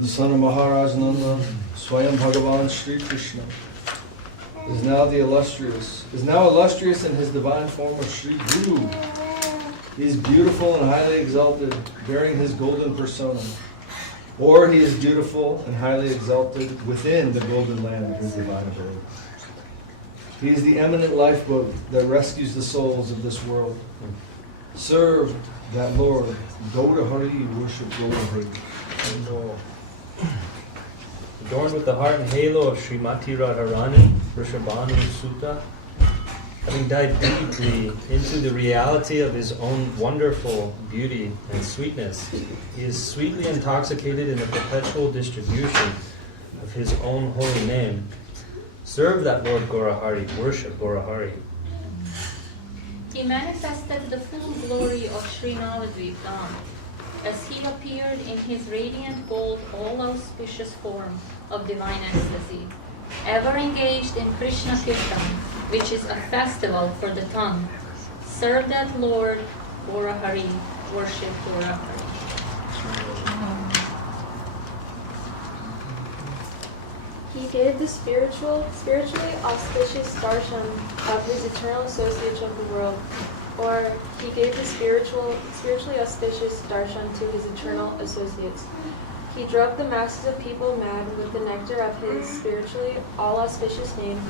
the son of Maharaja Nanda, Swayam Bhagavan Sri Krishna, is now illustrious in his divine form of Sri Guru. He is beautiful and highly exalted, bearing his golden persona. Or he is beautiful and highly exalted within the golden land of his divine abode. He is the eminent lifeboat that rescues the souls of this world. Serve that Lord. Go to Hari, worship Go to Hari. Adorned with the heart and halo of Srimati Radharani, Vrishabhanu Sutta, having dived deeply into the reality of his own wonderful beauty and sweetness, he is sweetly intoxicated in the perpetual distribution of his own holy name. Serve that Lord Gaurahari, worship Gaurahari. He manifested the full glory of Srinavadvip Dham as he appeared in his radiant gold all-auspicious form of divine ecstasy, ever engaged in Krishna Kirtan, which is a festival for the tongue. Serve that Lord Gaurahari, worship Gaurahari. He gave the spiritually auspicious darshan of his eternal associates of the world, or he gave the spiritually auspicious darshan to his eternal associates. He drove the masses of people mad with the nectar of his spiritually all-auspicious name,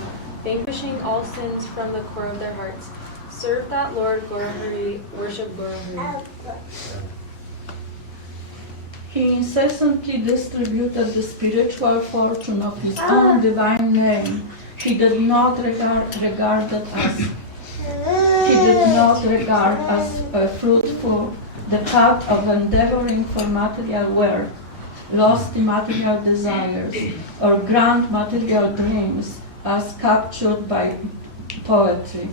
vanquishing all sins from the core of their hearts. Serve that Lord, Gaurahari, worship Gaurahari. He incessantly distributed the spiritual fortune of his own divine name. He did not regard as fruitful the path of endeavoring for material wealth, lofty material desires, or grand material dreams as captured by poetry.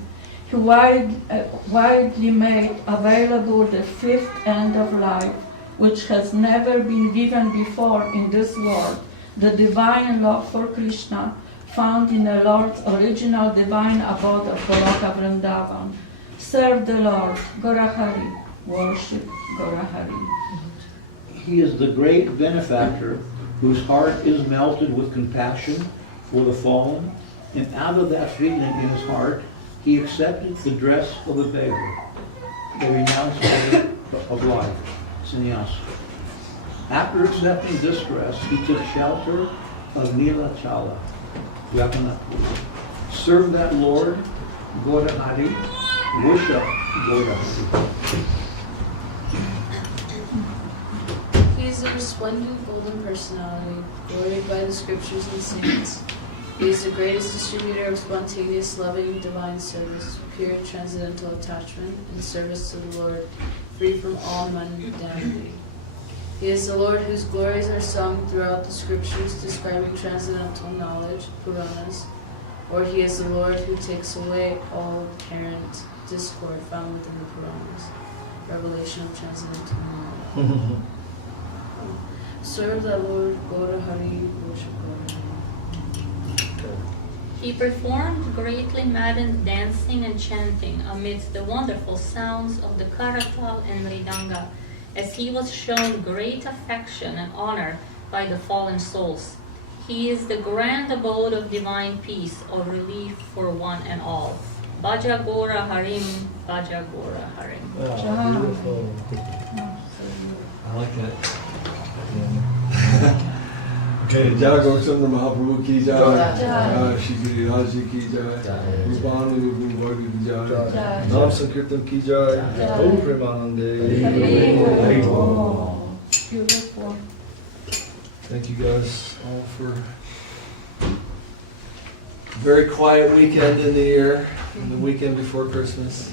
He widely made available the fifth end of life, which has never been given before in this world, the divine love for Krishna, found in the Lord's original divine abode of Goloka Vrindavan. Serve the Lord, Gaurahari, worship Gaurahari. He is the great benefactor whose heart is melted with compassion for the fallen, and out of that feeling in his heart, he accepted the dress of a beggar, the renounced way of life, sannyas. After accepting this dress, he took shelter of Nilachala, Jagannath. Serve that Lord, Gaurahari, worship Gaurahari. He is a resplendent golden personality, gloried by the scriptures and saints. He is the greatest distributor of spontaneous, loving, divine service, pure transcendental attachment, and service to the Lord, free from all mundanity. He is the Lord whose glories are sung throughout the scriptures describing transcendental knowledge, Puranas, or he is the Lord who takes away all apparent discord found within the Puranas, revelation of transcendental knowledge. Serve the Lord, Gaurahari, worship Gaurahari. He performed greatly maddened dancing and chanting amidst the wonderful sounds of the karatal and mridanga, as he was shown great affection and honor by the fallen souls. He is the grand abode of divine peace, of relief for one and all. Bhaja Gora Harim, Bhaja Gora Harim. Wow, beautiful. I like that. Okay, Jaya Gaurachandra Mahaprabhu ki jai, Jaya Shri Giriraj ji ki jai, Rupanu Varga ki jai, Nam Sankirtan ki jai, Om Premanande. Beautiful. Thank you guys all for a very quiet weekend in the year, and the weekend before Christmas.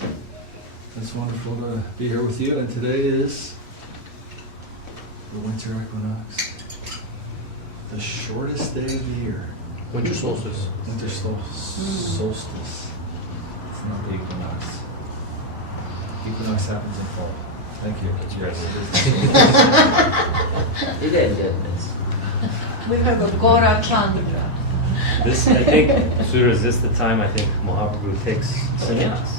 It's wonderful to be here with you, and today is the winter equinox. The shortest day of the year. Winter solstice. Winter solstice. It's not the equinox. Equinox happens in fall. Thank you. You did good, miss. We have a Gora Chandra. This, I think, Sura, is this the time I think Mahaprabhu takes sannyas?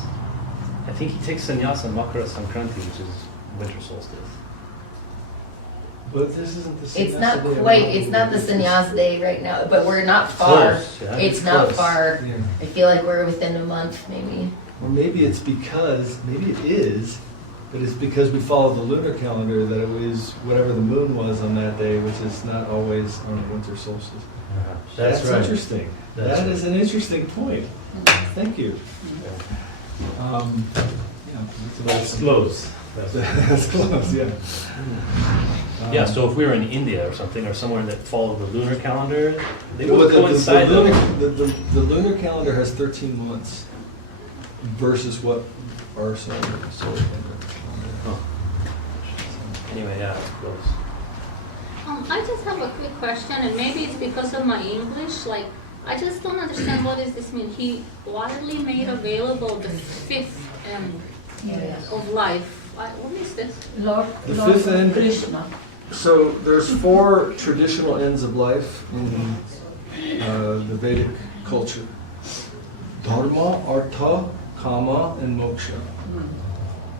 I think he takes sannyas on Makara Sankranti, which is winter solstice. But this isn't the sannyas It's not day. quite, it's not the sannyas day right now, but we're not far. Close, yeah. It's not close. far. Yeah. I feel like we're within a month, maybe. Or maybe it's because, maybe it is, but it's because we follow the lunar calendar that it was whatever the moon was on that day, which is not always on a winter solstice. That's right. Interesting. That's That right. is an interesting point. Thank you. Yeah, That's close. That's close, yeah. Yeah, so if we were in India or something, or somewhere that followed the lunar calendar, they Well, would coincide. the lunar calendar has 13 months versus what our solar calendar. Huh. Anyway, yeah, it's close. I just have a quick question, and maybe it's because of my English. Like, I just don't understand what does this mean. He widely made available the fifth end of life. What is this? Lord, The Lord fifth end. Krishna. So there's 4 traditional ends of life in the Vedic culture: Dharma, Artha, Kama, and Moksha.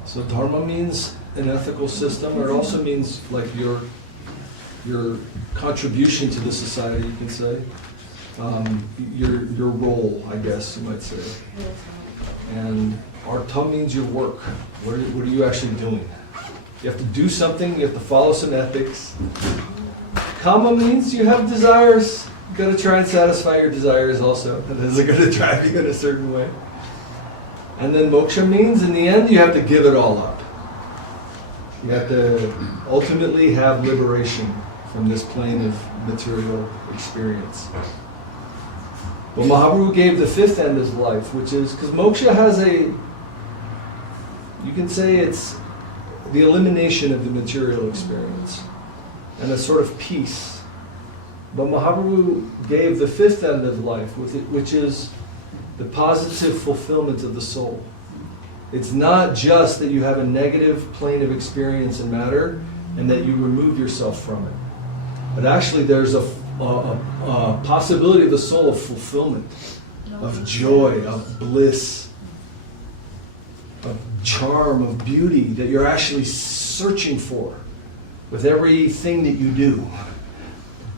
So Dharma means an ethical system, or it also means like your contribution to the society, you can say. Your role, I guess you might say. And Artha means your work. What are you actually doing? You have to do something, you have to follow some ethics, Kama means you have desires. You gotta try and satisfy your desires also. And is it gonna drive you in a certain way? And then moksha means in the end you have to give it all up. You have to ultimately have liberation from this plane of material experience. Well, Mahaprabhu gave the fifth end of life, which is, because moksha has you can say it's the elimination of the material experience and a sort of peace. But Mahaprabhu gave the fifth end of life, which is the positive fulfillment of the soul. It's not just that you have a negative plane of experience and matter and that you remove yourself from it. But actually there's a possibility of the soul of fulfillment, of joy, of bliss, of charm, of beauty that you're actually searching for with everything that you do.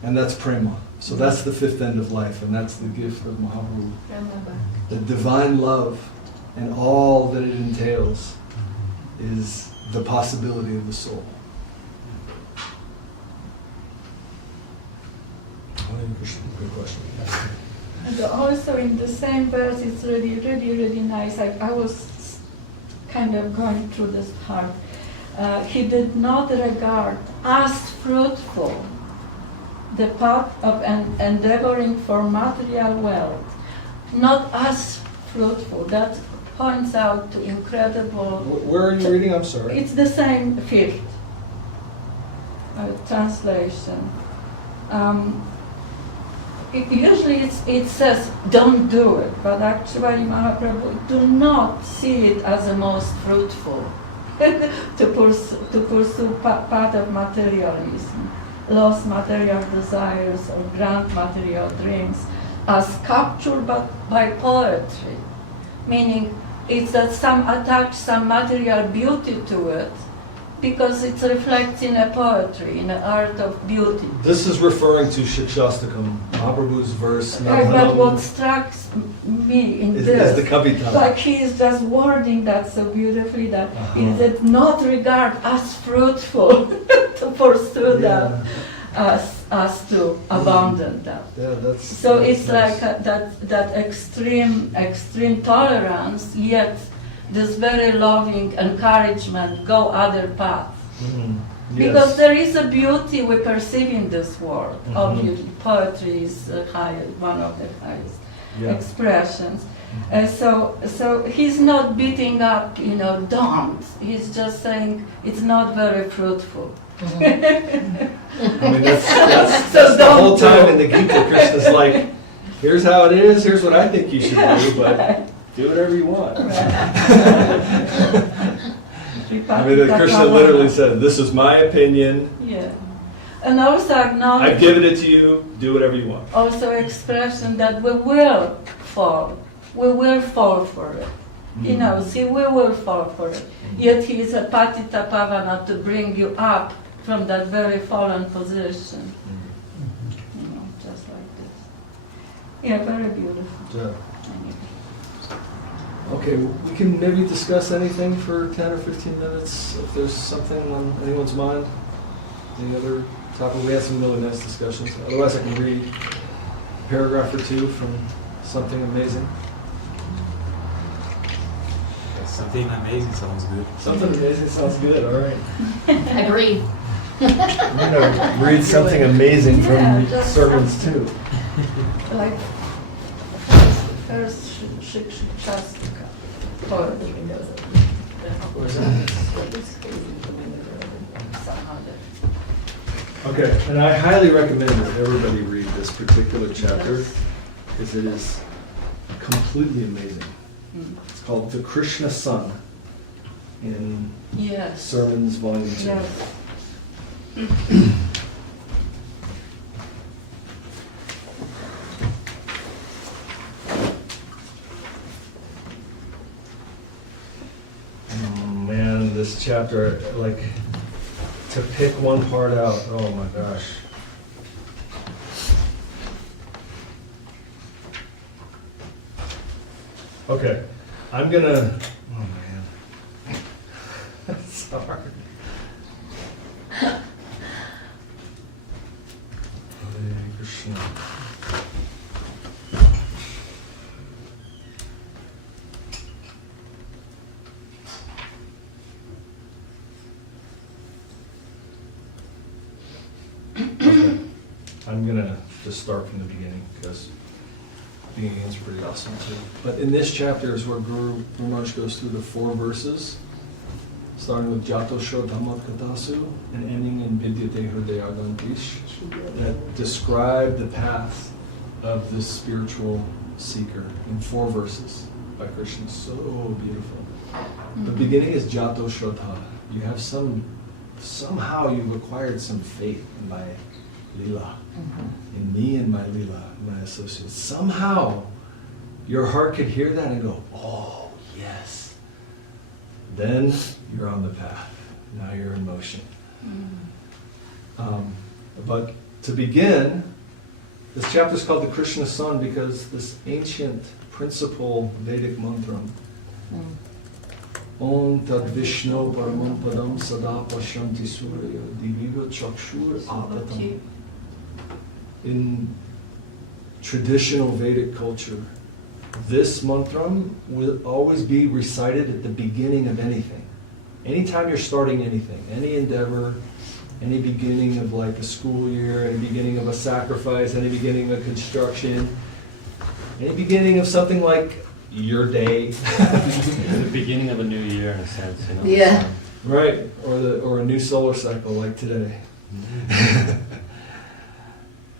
And that's prema. So that's the fifth end of life, and that's the gift of Mahaprabhu. The divine love and all that it entails is the possibility of the soul. Good question. And also in the same verse, it's really, really, really nice. I was kind of going through this part. He did not regard as fruitful the path of endeavoring for material wealth, not as fruitful. That points out to incredible... Where are you reading? I'm sorry. It's the same fifth translation. Usually it says, don't do it, but actually Mahaprabhu do not see it as the most fruitful to pursue path of materialism, lost material desires or grand material dreams as captured by poetry, meaning it's that some attach some material beauty to it because it reflects in a poetry, in an art of beauty. This is referring to Shikshastakam, Mahaprabhu's verse. But what strikes me in this is the Kavita. Like he is just wording that so beautifully that he did not regard as fruitful to pursue that as to abandon that. Yeah, so that's it's nice. like that extreme tolerance, yet this very loving encouragement, go other paths. Mm-hmm. Yes. Because there is a beauty we perceive in this world. Mm-hmm. Obviously, poetry is one of the highest expressions. So he's not beating up, don't. He's just saying it's not very fruitful. I mean, that's the whole time in the Gita, Krishna's like, here's how it is, here's what I think you should do, but do whatever you want. I mean, Krishna literally said, this is my opinion. Yeah. And also acknowledge... I've given it to you, do whatever you want. Also expression that we will fall. We will fall for it. He knows, we will fall for it. Yet he is a patita pavana to bring you up from that very fallen position. Just like this. Yeah, very beautiful. Yeah. Okay, we can maybe discuss anything for 10 or 15 minutes if there's something on anyone's mind. Any other topic? We had some really nice discussions. Otherwise, I can read a paragraph or two from something amazing. Something amazing sounds good. Something amazing sounds good, all right. Agreed. I'm going to read something amazing from sermons too. Like first Shikshastika poetry. Okay, and I highly recommend that everybody read this particular chapter because it is completely amazing. It's called The Krishna Sun in Sermons Volume 2. Yes. Oh man, this chapter, like, to pick one part out, oh my gosh. Okay, I'm gonna, oh man, it's so hard. to start from the beginning, because the beginning is pretty awesome too. But in this chapter is where Guru Maharaj goes through the 4 verses, starting with Jato Sho Dhammat Katasu and ending in Vidyate Hridayagantish, that describe the path of this spiritual seeker in 4 verses by Krishna. So beautiful. The beginning is Jato Shraddha. You have somehow you've acquired some faith in my lila, in me and my lila, my associates. Somehow your heart could hear that and go, oh, yes. Then you're on the path. Now you're in motion. But to begin, this chapter is called the Krishna Sun because this ancient principal Vedic mantra, Om Tad Vishnu Paramam Padam Sada Pashyanti Surya Diviva Chakshur Atatam. In traditional Vedic culture, this mantra will always be recited at the beginning of anything. Anytime you're starting anything, any endeavor, any beginning of like a school year, any beginning of a sacrifice, any beginning of construction, any beginning of something like your day. The beginning of a new year in a sense, you know. Yeah. Right, or a new solar cycle like today.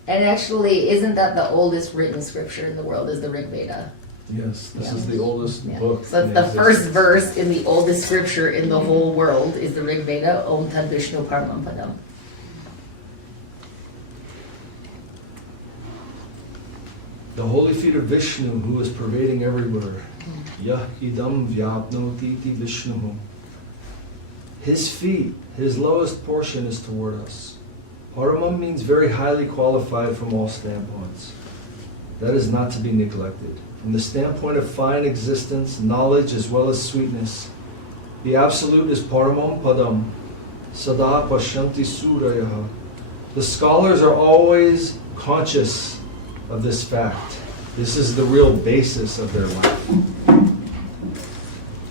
And actually, isn't that the oldest written scripture in the world is the Rig Veda? Yes, this is the oldest book. So in the first existence. verse in the oldest scripture in the whole world is the Rig Veda, Om Tad Vishnu Paramam Padam. The holy feet of Vishnu, who is pervading everywhere. Yah idam vyapnoti ti Vishnu. His feet, his lowest portion is toward us. Paramam means very highly qualified from all standpoints. That is not to be neglected. From the standpoint of fine existence, knowledge as well as sweetness, the Absolute is Paramam Padam, Sada Pashyanti Surayaha. The scholars are always conscious of this fact. This is the real basis of their life.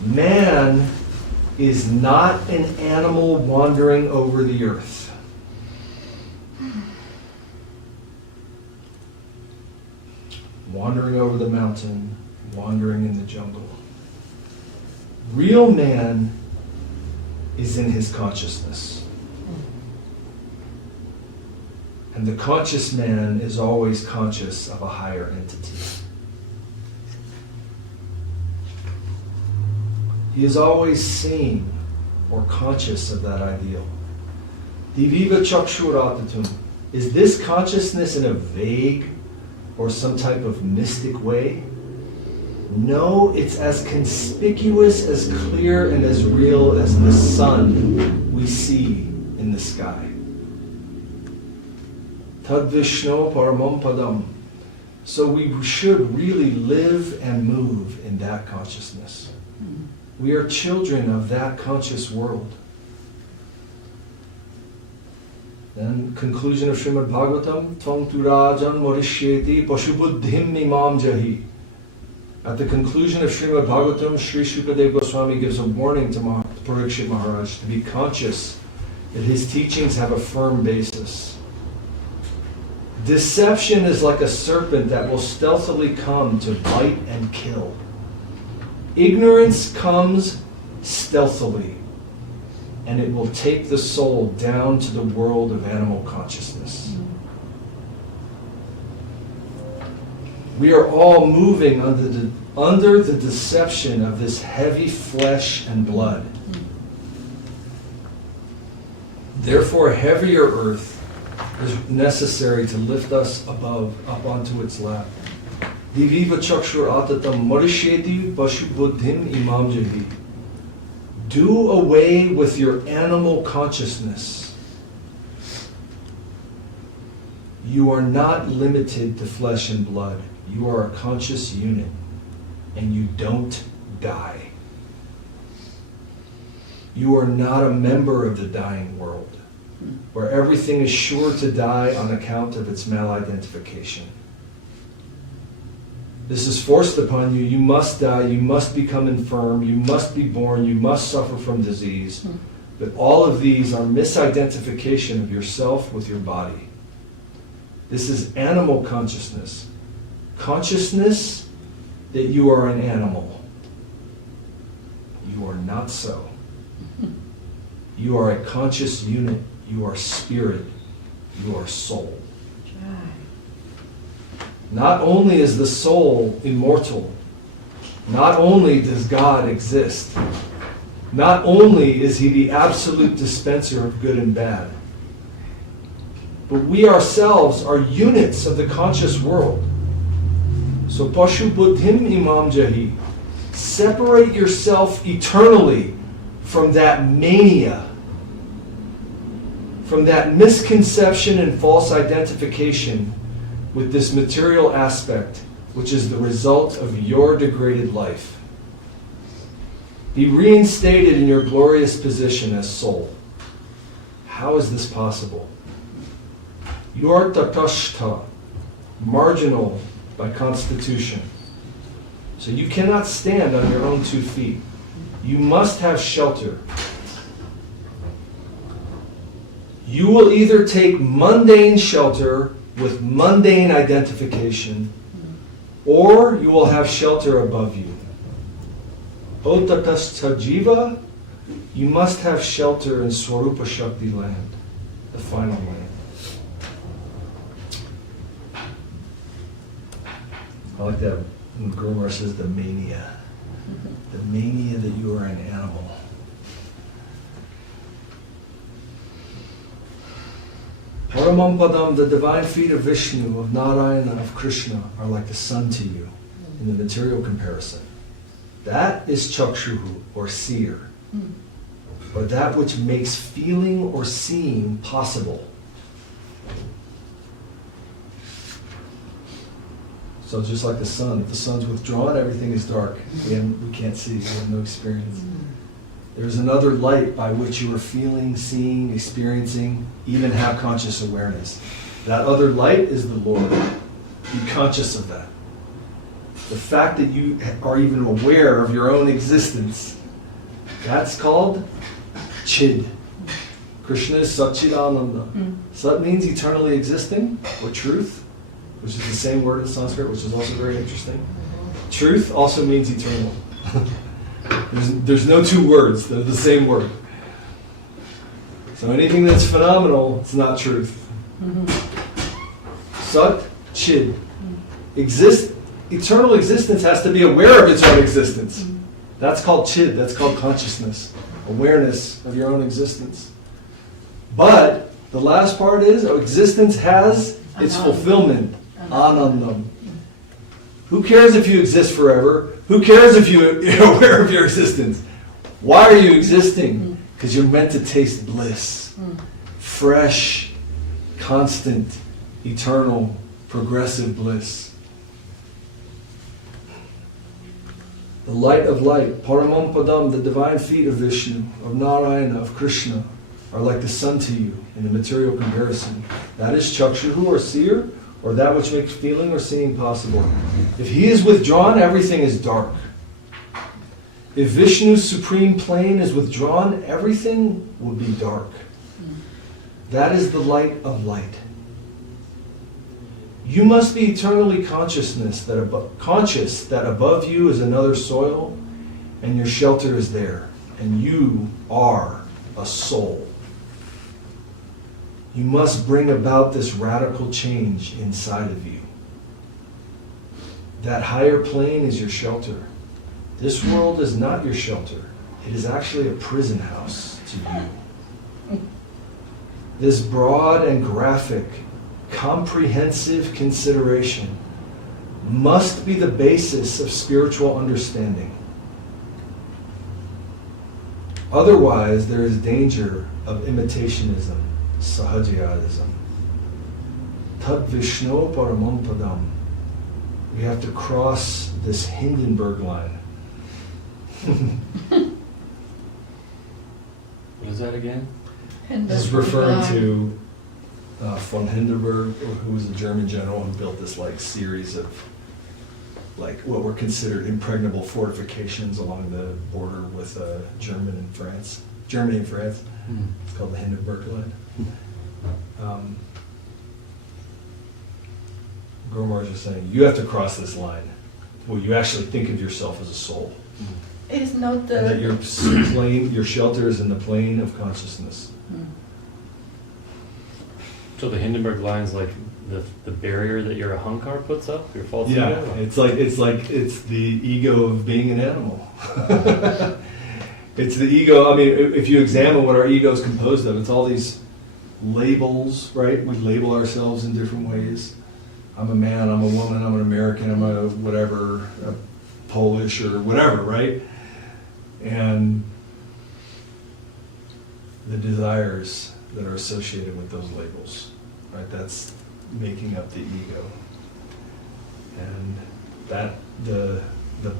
Man is not an animal wandering over the earth. Wandering over the mountain, wandering in the jungle. Real man is in his consciousness. And the conscious man is always conscious of a higher entity. He is always seeing or conscious of that ideal. Diviva Chakshuratatum. Is this consciousness in a vague or some type of mystic way? No, it's as conspicuous, as clear, and as real as the sun we see in the sky. Tad Vishnu Paramam Padam. So we should really live and move in that consciousness. We are children of that conscious world. Then conclusion of Srimad Bhagavatam, Tvam tu rajan morishyeti pashubuddhim imam jahi. At the conclusion of Srimad Bhagavatam, Sri Shukadev Goswami gives a warning to Parikshit Maharaj to be conscious that his teachings have a firm basis. Deception is like a serpent that will stealthily come to bite and kill. Ignorance comes stealthily, and it will take the soul down to the world of animal consciousness. We are all moving under the deception of this heavy flesh and blood. Therefore, heavier earth is necessary to lift us up onto its lap. Diviva Chakshur Atatam Marishyeti Pashubuddhim Imam Jahi. Do away with your animal consciousness. You are not limited to flesh and blood. You are a conscious unit, and you don't die. You are not a member of the dying world, where everything is sure to die on account of its maladentification. This is forced upon you. You must die. You must become infirm. You must be born. You must suffer from disease. But all of these are misidentification of yourself with your body. This is animal consciousness. Consciousness that you are an animal. You are not so. You are a conscious unit. You are spirit. You are soul. Not only is the soul immortal, not only does God exist, not only is He the absolute dispenser of good and bad, but we ourselves are units of the conscious world. So Pashu Buddhim Imam Jahi, separate yourself eternally from that mania, from that misconception and false identification with this material aspect, which is the result of your degraded life. Be reinstated in your glorious position as soul. How is this possible? You are tatashta, marginal by constitution. So you cannot stand on your own 2 feet. You must have shelter. You will either take mundane shelter with mundane identification, or you will have shelter above you. O tatastha jiva, you must have shelter in Swarupa Shakti land, the final land. I like that when Guru Maharaj says the mania. The mania that you are an animal. Paramam Padam, the divine feet of Vishnu, of Narayana, of Krishna, are like the sun to you in the material comparison. That is chakshuhu, or seer, or that which makes feeling or seeing possible. So just like the sun, if the sun's withdrawn, everything is dark. We can't see, we have no experience. There's another light by which you are feeling, seeing, experiencing, even have conscious awareness. That other light is the Lord. Be conscious of that. The fact that you are even aware of your own existence, that's called Chid. Krishna is Satchidananda. Sat means eternally existing, or truth, which is the same word in Sanskrit, which is also very interesting. Truth also means eternal. There's no 2 words, they're the same word. So anything that's phenomenal, it's not truth. Sat, Chid. Eternal existence has to be aware of its own existence. That's called Chid, that's called consciousness, awareness of your own existence. But the last part is, existence has its fulfillment, anandam. Who cares if you exist forever? Who cares if you're aware of your existence? Why are you existing? Because you're meant to taste bliss. Fresh, constant, eternal, progressive bliss. The light of light, Paramam Padam, the divine feet of Vishnu, of Narayana, of Krishna, are like the sun to you in the material comparison. That is chakshuhu, or seer, or that which makes feeling or seeing possible. If he is withdrawn, everything is dark. If Vishnu's supreme plane is withdrawn, everything will be dark. That is the light of light. You must be eternally conscious that above you is another soil, and your shelter is there, and you are a soul. You must bring about this radical change inside of you. That higher plane is your shelter. This world is not your shelter. It is actually a prison house to you. This broad and graphic, comprehensive consideration must be the basis of spiritual understanding. Otherwise, there is danger of imitationism, sahajiyadism. Tat Vishnu Paramam Padam. We have to cross this Hindenburg line. What is that again? This is referring to von Hindenburg, who was a German general who built this series of what were considered impregnable fortifications along the border with Germany and France. It's called the Hindenburg line. Guru Maharaj is saying, you have to cross this line where you actually think of yourself as a soul. It's not And that your plane, your shelter is in the plane of consciousness. So the Hindenburg line is like the barrier that your ahankar puts up, your false Yeah, ego? it's the ego of being an animal. It's the ego. I mean, if you examine what our ego is composed of, it's all these labels, right? We label ourselves in different ways. I'm a man, I'm a woman, I'm an American, I'm a whatever, a Polish or whatever, right? And the desires that are associated with those labels, right? That's making up the ego. And that the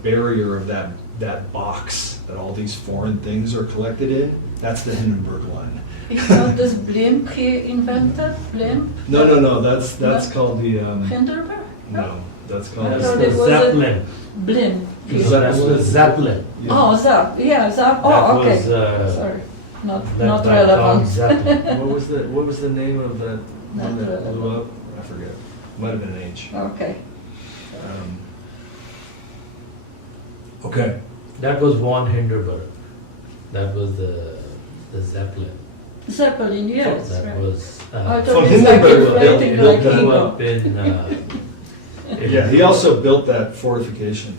barrier of that box that all these foreign things are collected in, that's the Hindenburg line. It's not this blimp he invented? Blimp? No, that's called the Hindenburg? no, that's I called thought it was Zeppelin. a blimp. That's the Zeppelin. Yeah. Oh, Zap. Yeah, Zap. Oh, That okay. was, Sorry. Not that relevant. Zeppelin. What was the name of that one Not that blew relevant. up? I forget. Might have been an H. Okay. Okay. That was von Hindenburg. That was the Zeppelin. Zeppelin, yes. That right. was I Von thought it's like Hindenburg inflating built like that grew ego. up in Yeah, he also built that fortification.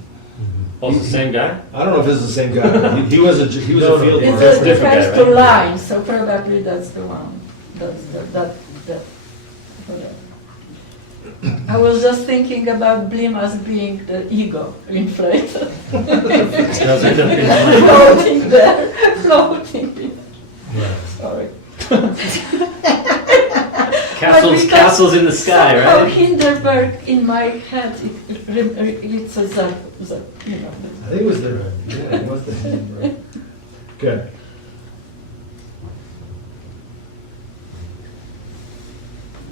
Oh, it's the same guy? I don't know if it's the same guy. He was a No, field no, It's marshal. a different guy, refers to right? lines, so probably that's the one. That's that. Whatever. I was just thinking about Blim as being the ego inflated. Floating there, floating. Yeah. Sorry. Castles in the sky, Somehow right? Hindenburg in my head, it's a Zap, you know. I think it was the, yeah, it was the Hindenburg. Okay.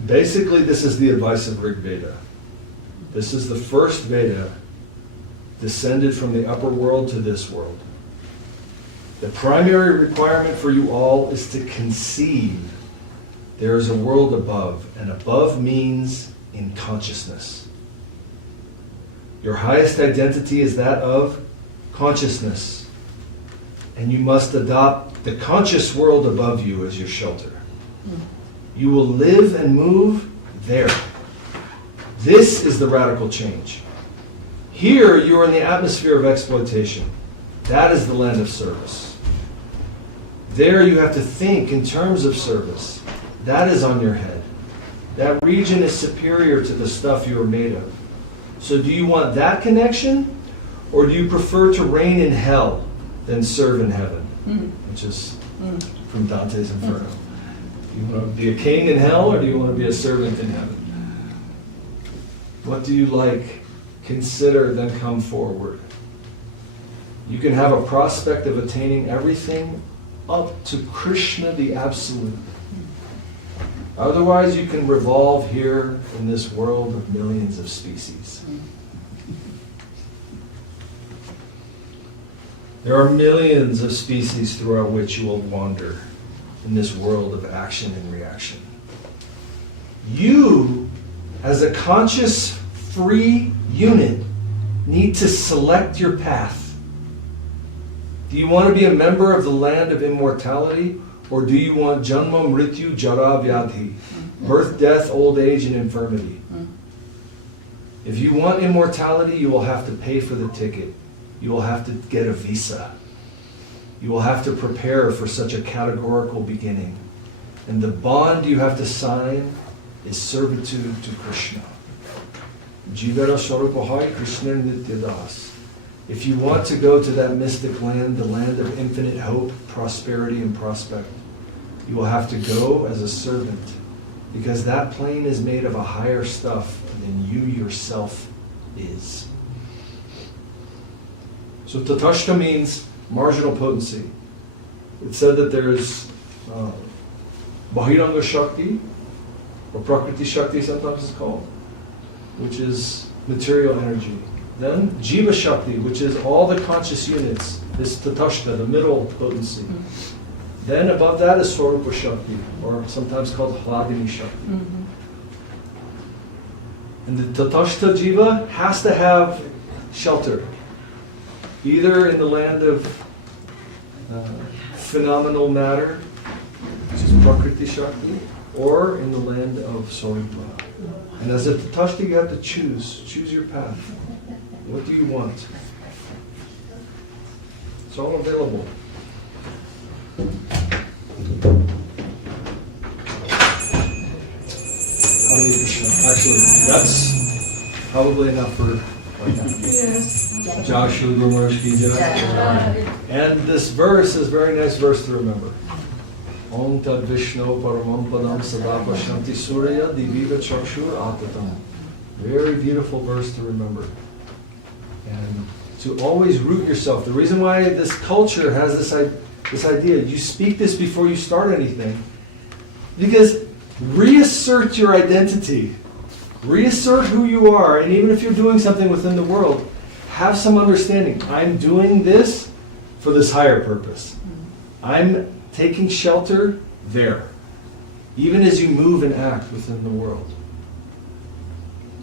Basically, this is the advice of Rig Veda. This is the first Veda descended from the upper world to this world. The primary requirement for you all is to conceive there is a world above, and above means in consciousness. Your highest identity is that of consciousness, and you must adopt the conscious world above you as your shelter. You will live and move there. This is the radical change. Here you are in the atmosphere of exploitation. That is the land of service. There you have to think in terms of service. That is on your head. That region is superior to the stuff you are made of. So do you want that connection, or do you prefer to reign in hell than serve in heaven? Which is from Dante's Inferno. Do you want to be a king in hell, or do you want to be a servant in heaven? What do you like? Consider, then come forward. You can have a prospect of attaining everything up to Krishna, the Absolute. Otherwise, you can revolve here in this world of millions of species. There are millions of species throughout which you will wander in this world of action and reaction. You, as a conscious, free unit, need to select your path. Do you want to be a member of the land of immortality, or do you want Janma, Mrityu, Jara, Vyadhi, birth, death, old age, and infirmity? If you want immortality, you will have to pay for the ticket. You will have to get a visa. You will have to prepare for such a categorical beginning. And the bond you have to sign is servitude to Krishna. Jivara Swarupahai Krishna Nityadas. If you want to go to that mystic land, the land of infinite hope, prosperity, and prospect, you will have to go as a servant, because that plane is made of a higher stuff than you yourself is. So Tatashta means marginal potency. It said that there's Bahiranga Shakti, or Prakriti Shakti sometimes it's called, which is material energy. Then Jiva Shakti, which is all the conscious units, this Tatashta, the middle potency. Then above that is Swarupa Shakti, or sometimes called Hladini Shakti. And the Tatashta Jiva has to have shelter, either in the land of phenomenal matter, which is Prakriti Shakti, or in the land of Swarupa. And as a Tatashta, you have to choose your path. What do you want? It's all available. Hare Krishna. Actually, that's probably enough for right now. Yes. Jai Shri Guru Maharaj Ki Jai. And this verse is a very nice verse to remember. Om Tad Vishnu Paramam Padam Sadapa Shanti Surya Diviva Chakshur Atatam. Very beautiful verse to remember. And to always root yourself. The reason why this culture has this idea, you speak this before you start anything, because reassert your identity. Reassert who you are, and even if you're doing something within the world, have some understanding. I'm doing this for this higher purpose. I'm taking shelter there, even as you move and act within the world.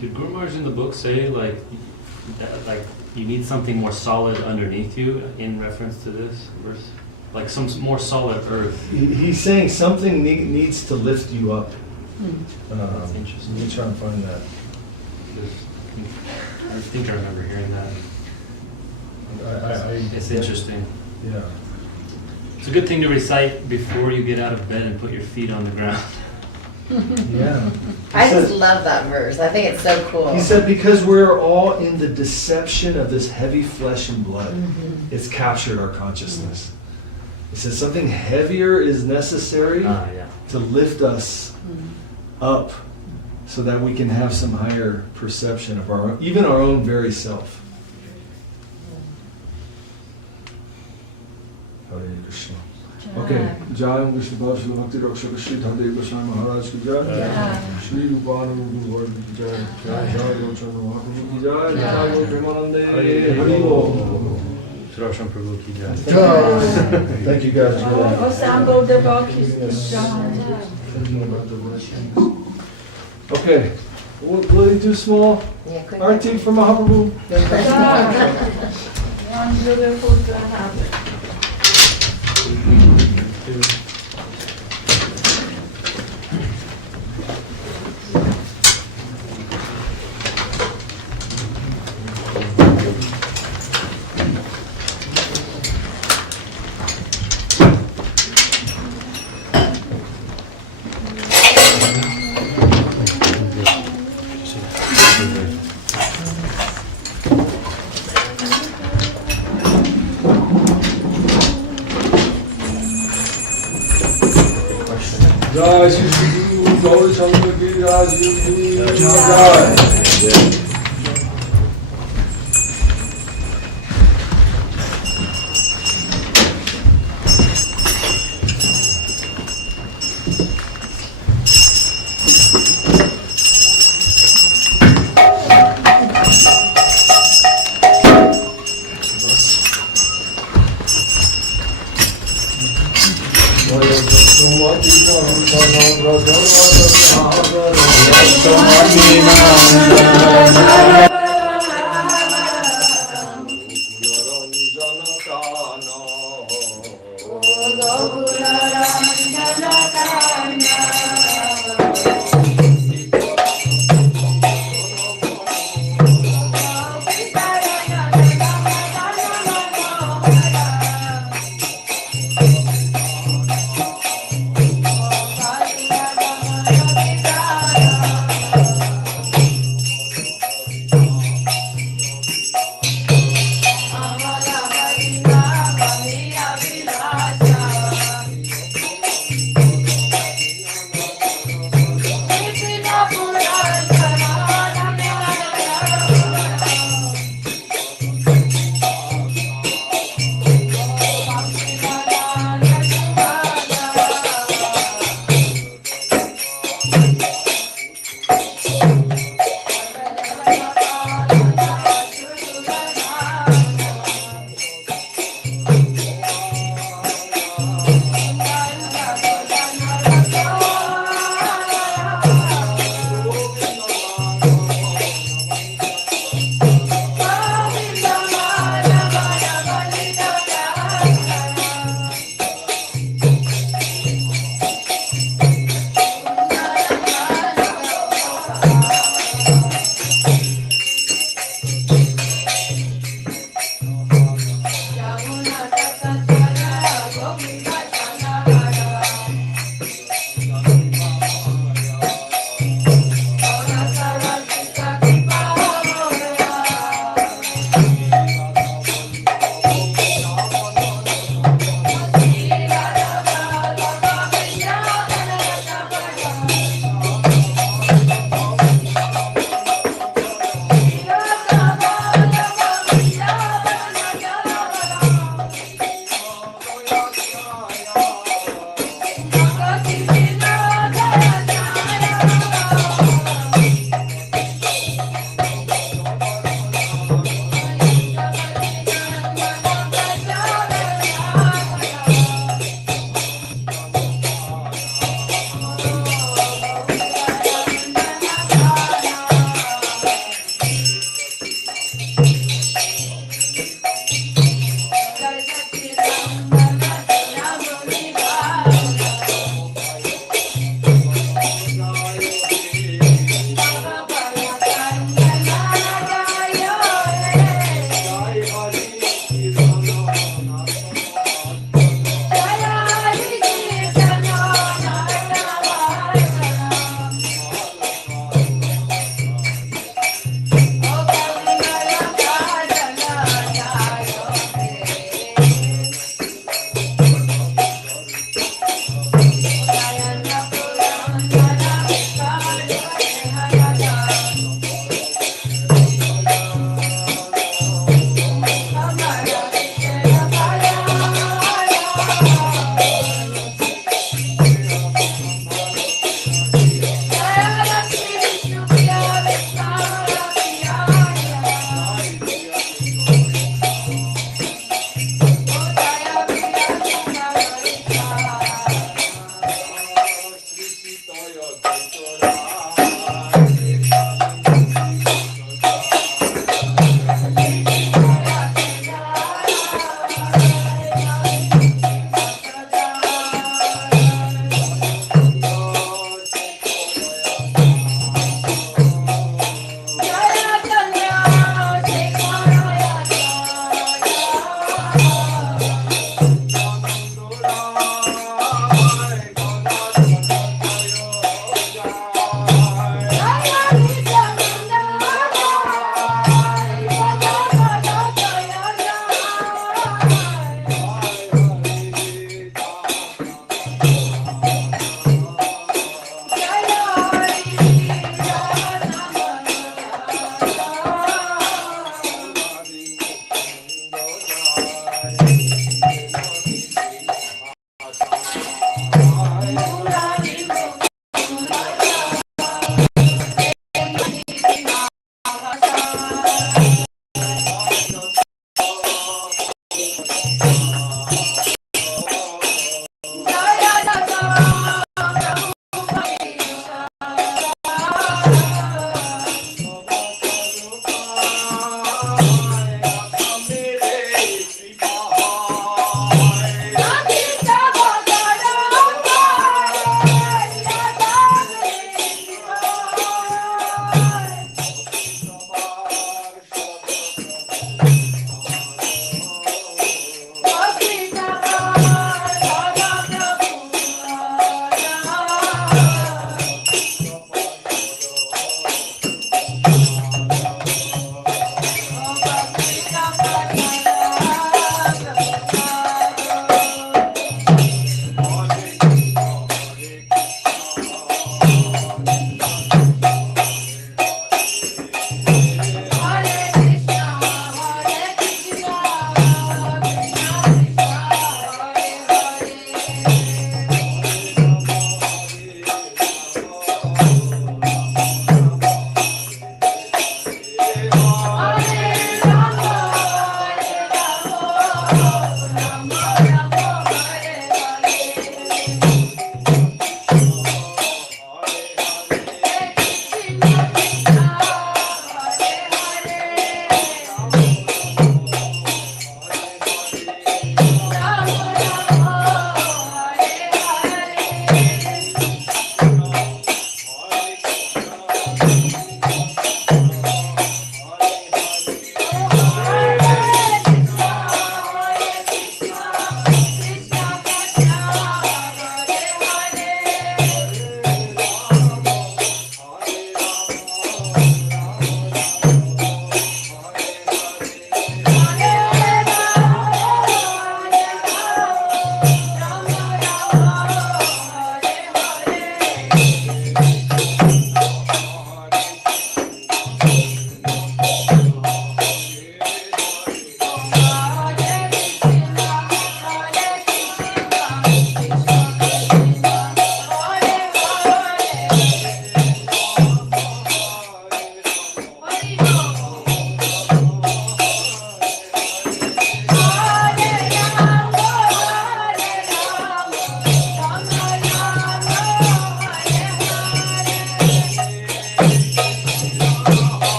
Did Guru Maharaj in the book say that, you need something more solid underneath you in reference to this verse? Like some more solid earth. He's saying something needs to lift you up. That's interesting. Let me try and find that. I think I remember hearing that. It's interesting. Yeah. It's a good thing to recite before you get out of bed and put your feet on the ground. Yeah. I just love that verse. I think it's so cool. He said, because we're all in the deception of this heavy flesh and blood, it's captured our consciousness. He says something heavier is necessary to lift us up so that we can have some higher perception of even our own very self. Hare Krishna. Okay. Jai Krishna Bhakti Bhakti Rakshaka Shri Thadev Goswami Maharaj ki Jai. Shri Rupanu Lord ki Jai. Jai Jai Gauchana Mahaprabhu ki Jai. Jai Gau Premanande. Hari Bo. Srila Prabhu ki Jai. Thank you guys. Osambo Devaki Jai. Okay. Will you do small arti for Mahaprabhu? One beautiful to have it. Jai Shri Guru Gaur Chandra Ki Jai. Jai.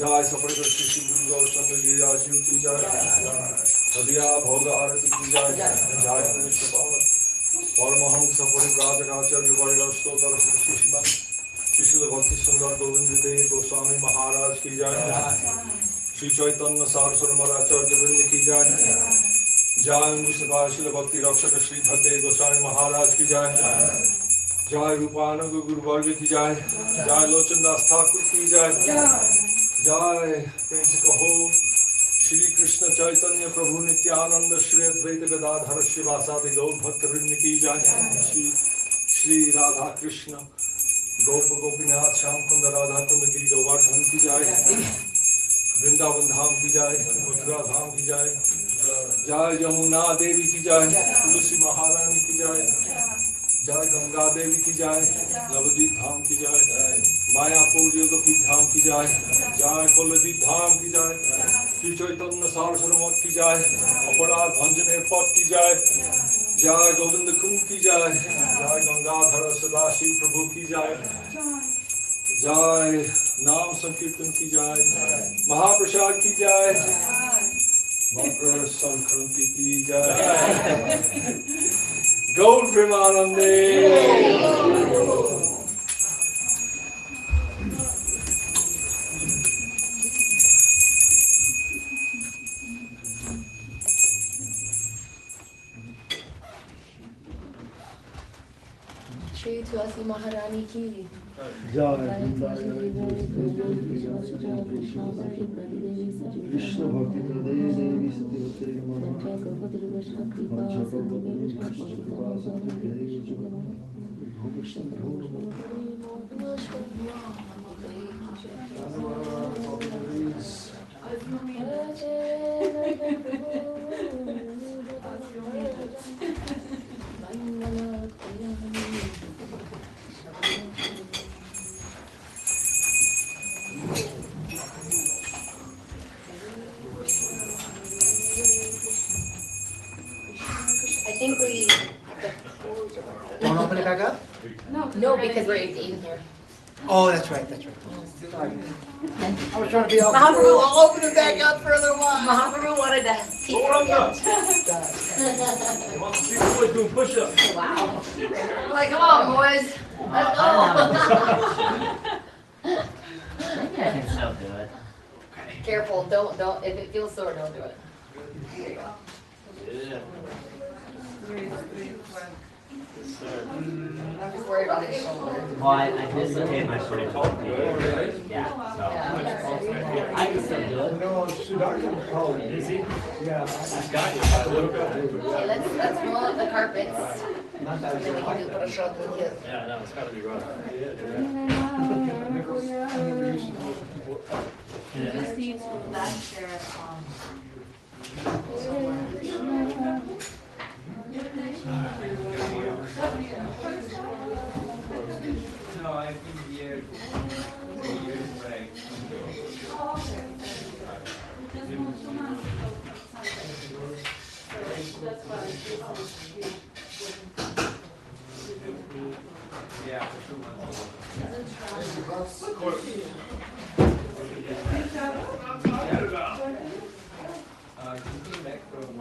जय सफल श्री गुरु गौतम जी शिव की जय हदिया भोग आरती की जय जय परमहंस परिव्राजकाचार्य वर्गोत्तर शिष्य शिशिल भक्ति सुंदर गोविंद देव गोस्वामी महाराज की जय श्री चैतन्य सारस्वत महाराचार्य वृंद की जय जय शिल भक्ति रक्षक श्री भद्देव गोस्वामी महाराज की जय जय रूपानुग गुरु वर्ग की जय जय लोचन दास ठाकुर की जय जय कहो श्री कृष्ण चैतन्य प्रभु नित्यानंद श्री अद्वैत गदाधर शिवासादि गौर भक्त वृंद की जय श्री राधा कृष्ण गोप गोपीनाथ श्याम कुंद राधा कुंद गिरी गोवर्धन की जय वृंदावन धाम की जय मथुरा धाम की जय जय यमुना देवी की जय तुलसी महारानी की जय जय गंगा देवी की जय नवदीप धाम की जय मायापुर योगपीठ धाम की जय जय कुलदीप धाम की जय श्री चैतन्य सारस्वत की जय अपराध भंजने पट की जय जय गोविंद कुंड की जय जय गंगाधर सदाशिव प्रभु की जय Jai, Nam Sankirtan ki Jai, Mahaprasad ki Jai, Makar Sankranti ki Jai, Gaur Premanande. Shri Tulasi Maharani ki. Krishna Bhakti Devi I think we. Want to open it back up? No, because we're in here. Oh, that's right, that's right. I was trying to be all. Mahaprabhu, I'll open it back up for a little while. Mahaprabhu wanted to. He wants to see the boys doing push-ups. Wow. I'm like, come on, boys. Let's go. Maybe I can still do it. Careful, don't, if it feels sore, don't do it. There you go. I'm just worried about his shoulder. Well, I dislocated my shoulder. Yeah, so. I can still do it. No, Sudhakar. Is he? Yeah. He's got you by a little bit. Okay, let's roll up the carpets. And then we can just put a shoulder to the Yeah, no, it's gotta be rough. You just need to back there. No, I've been here for years, but I yeah, for 2 months. He came back from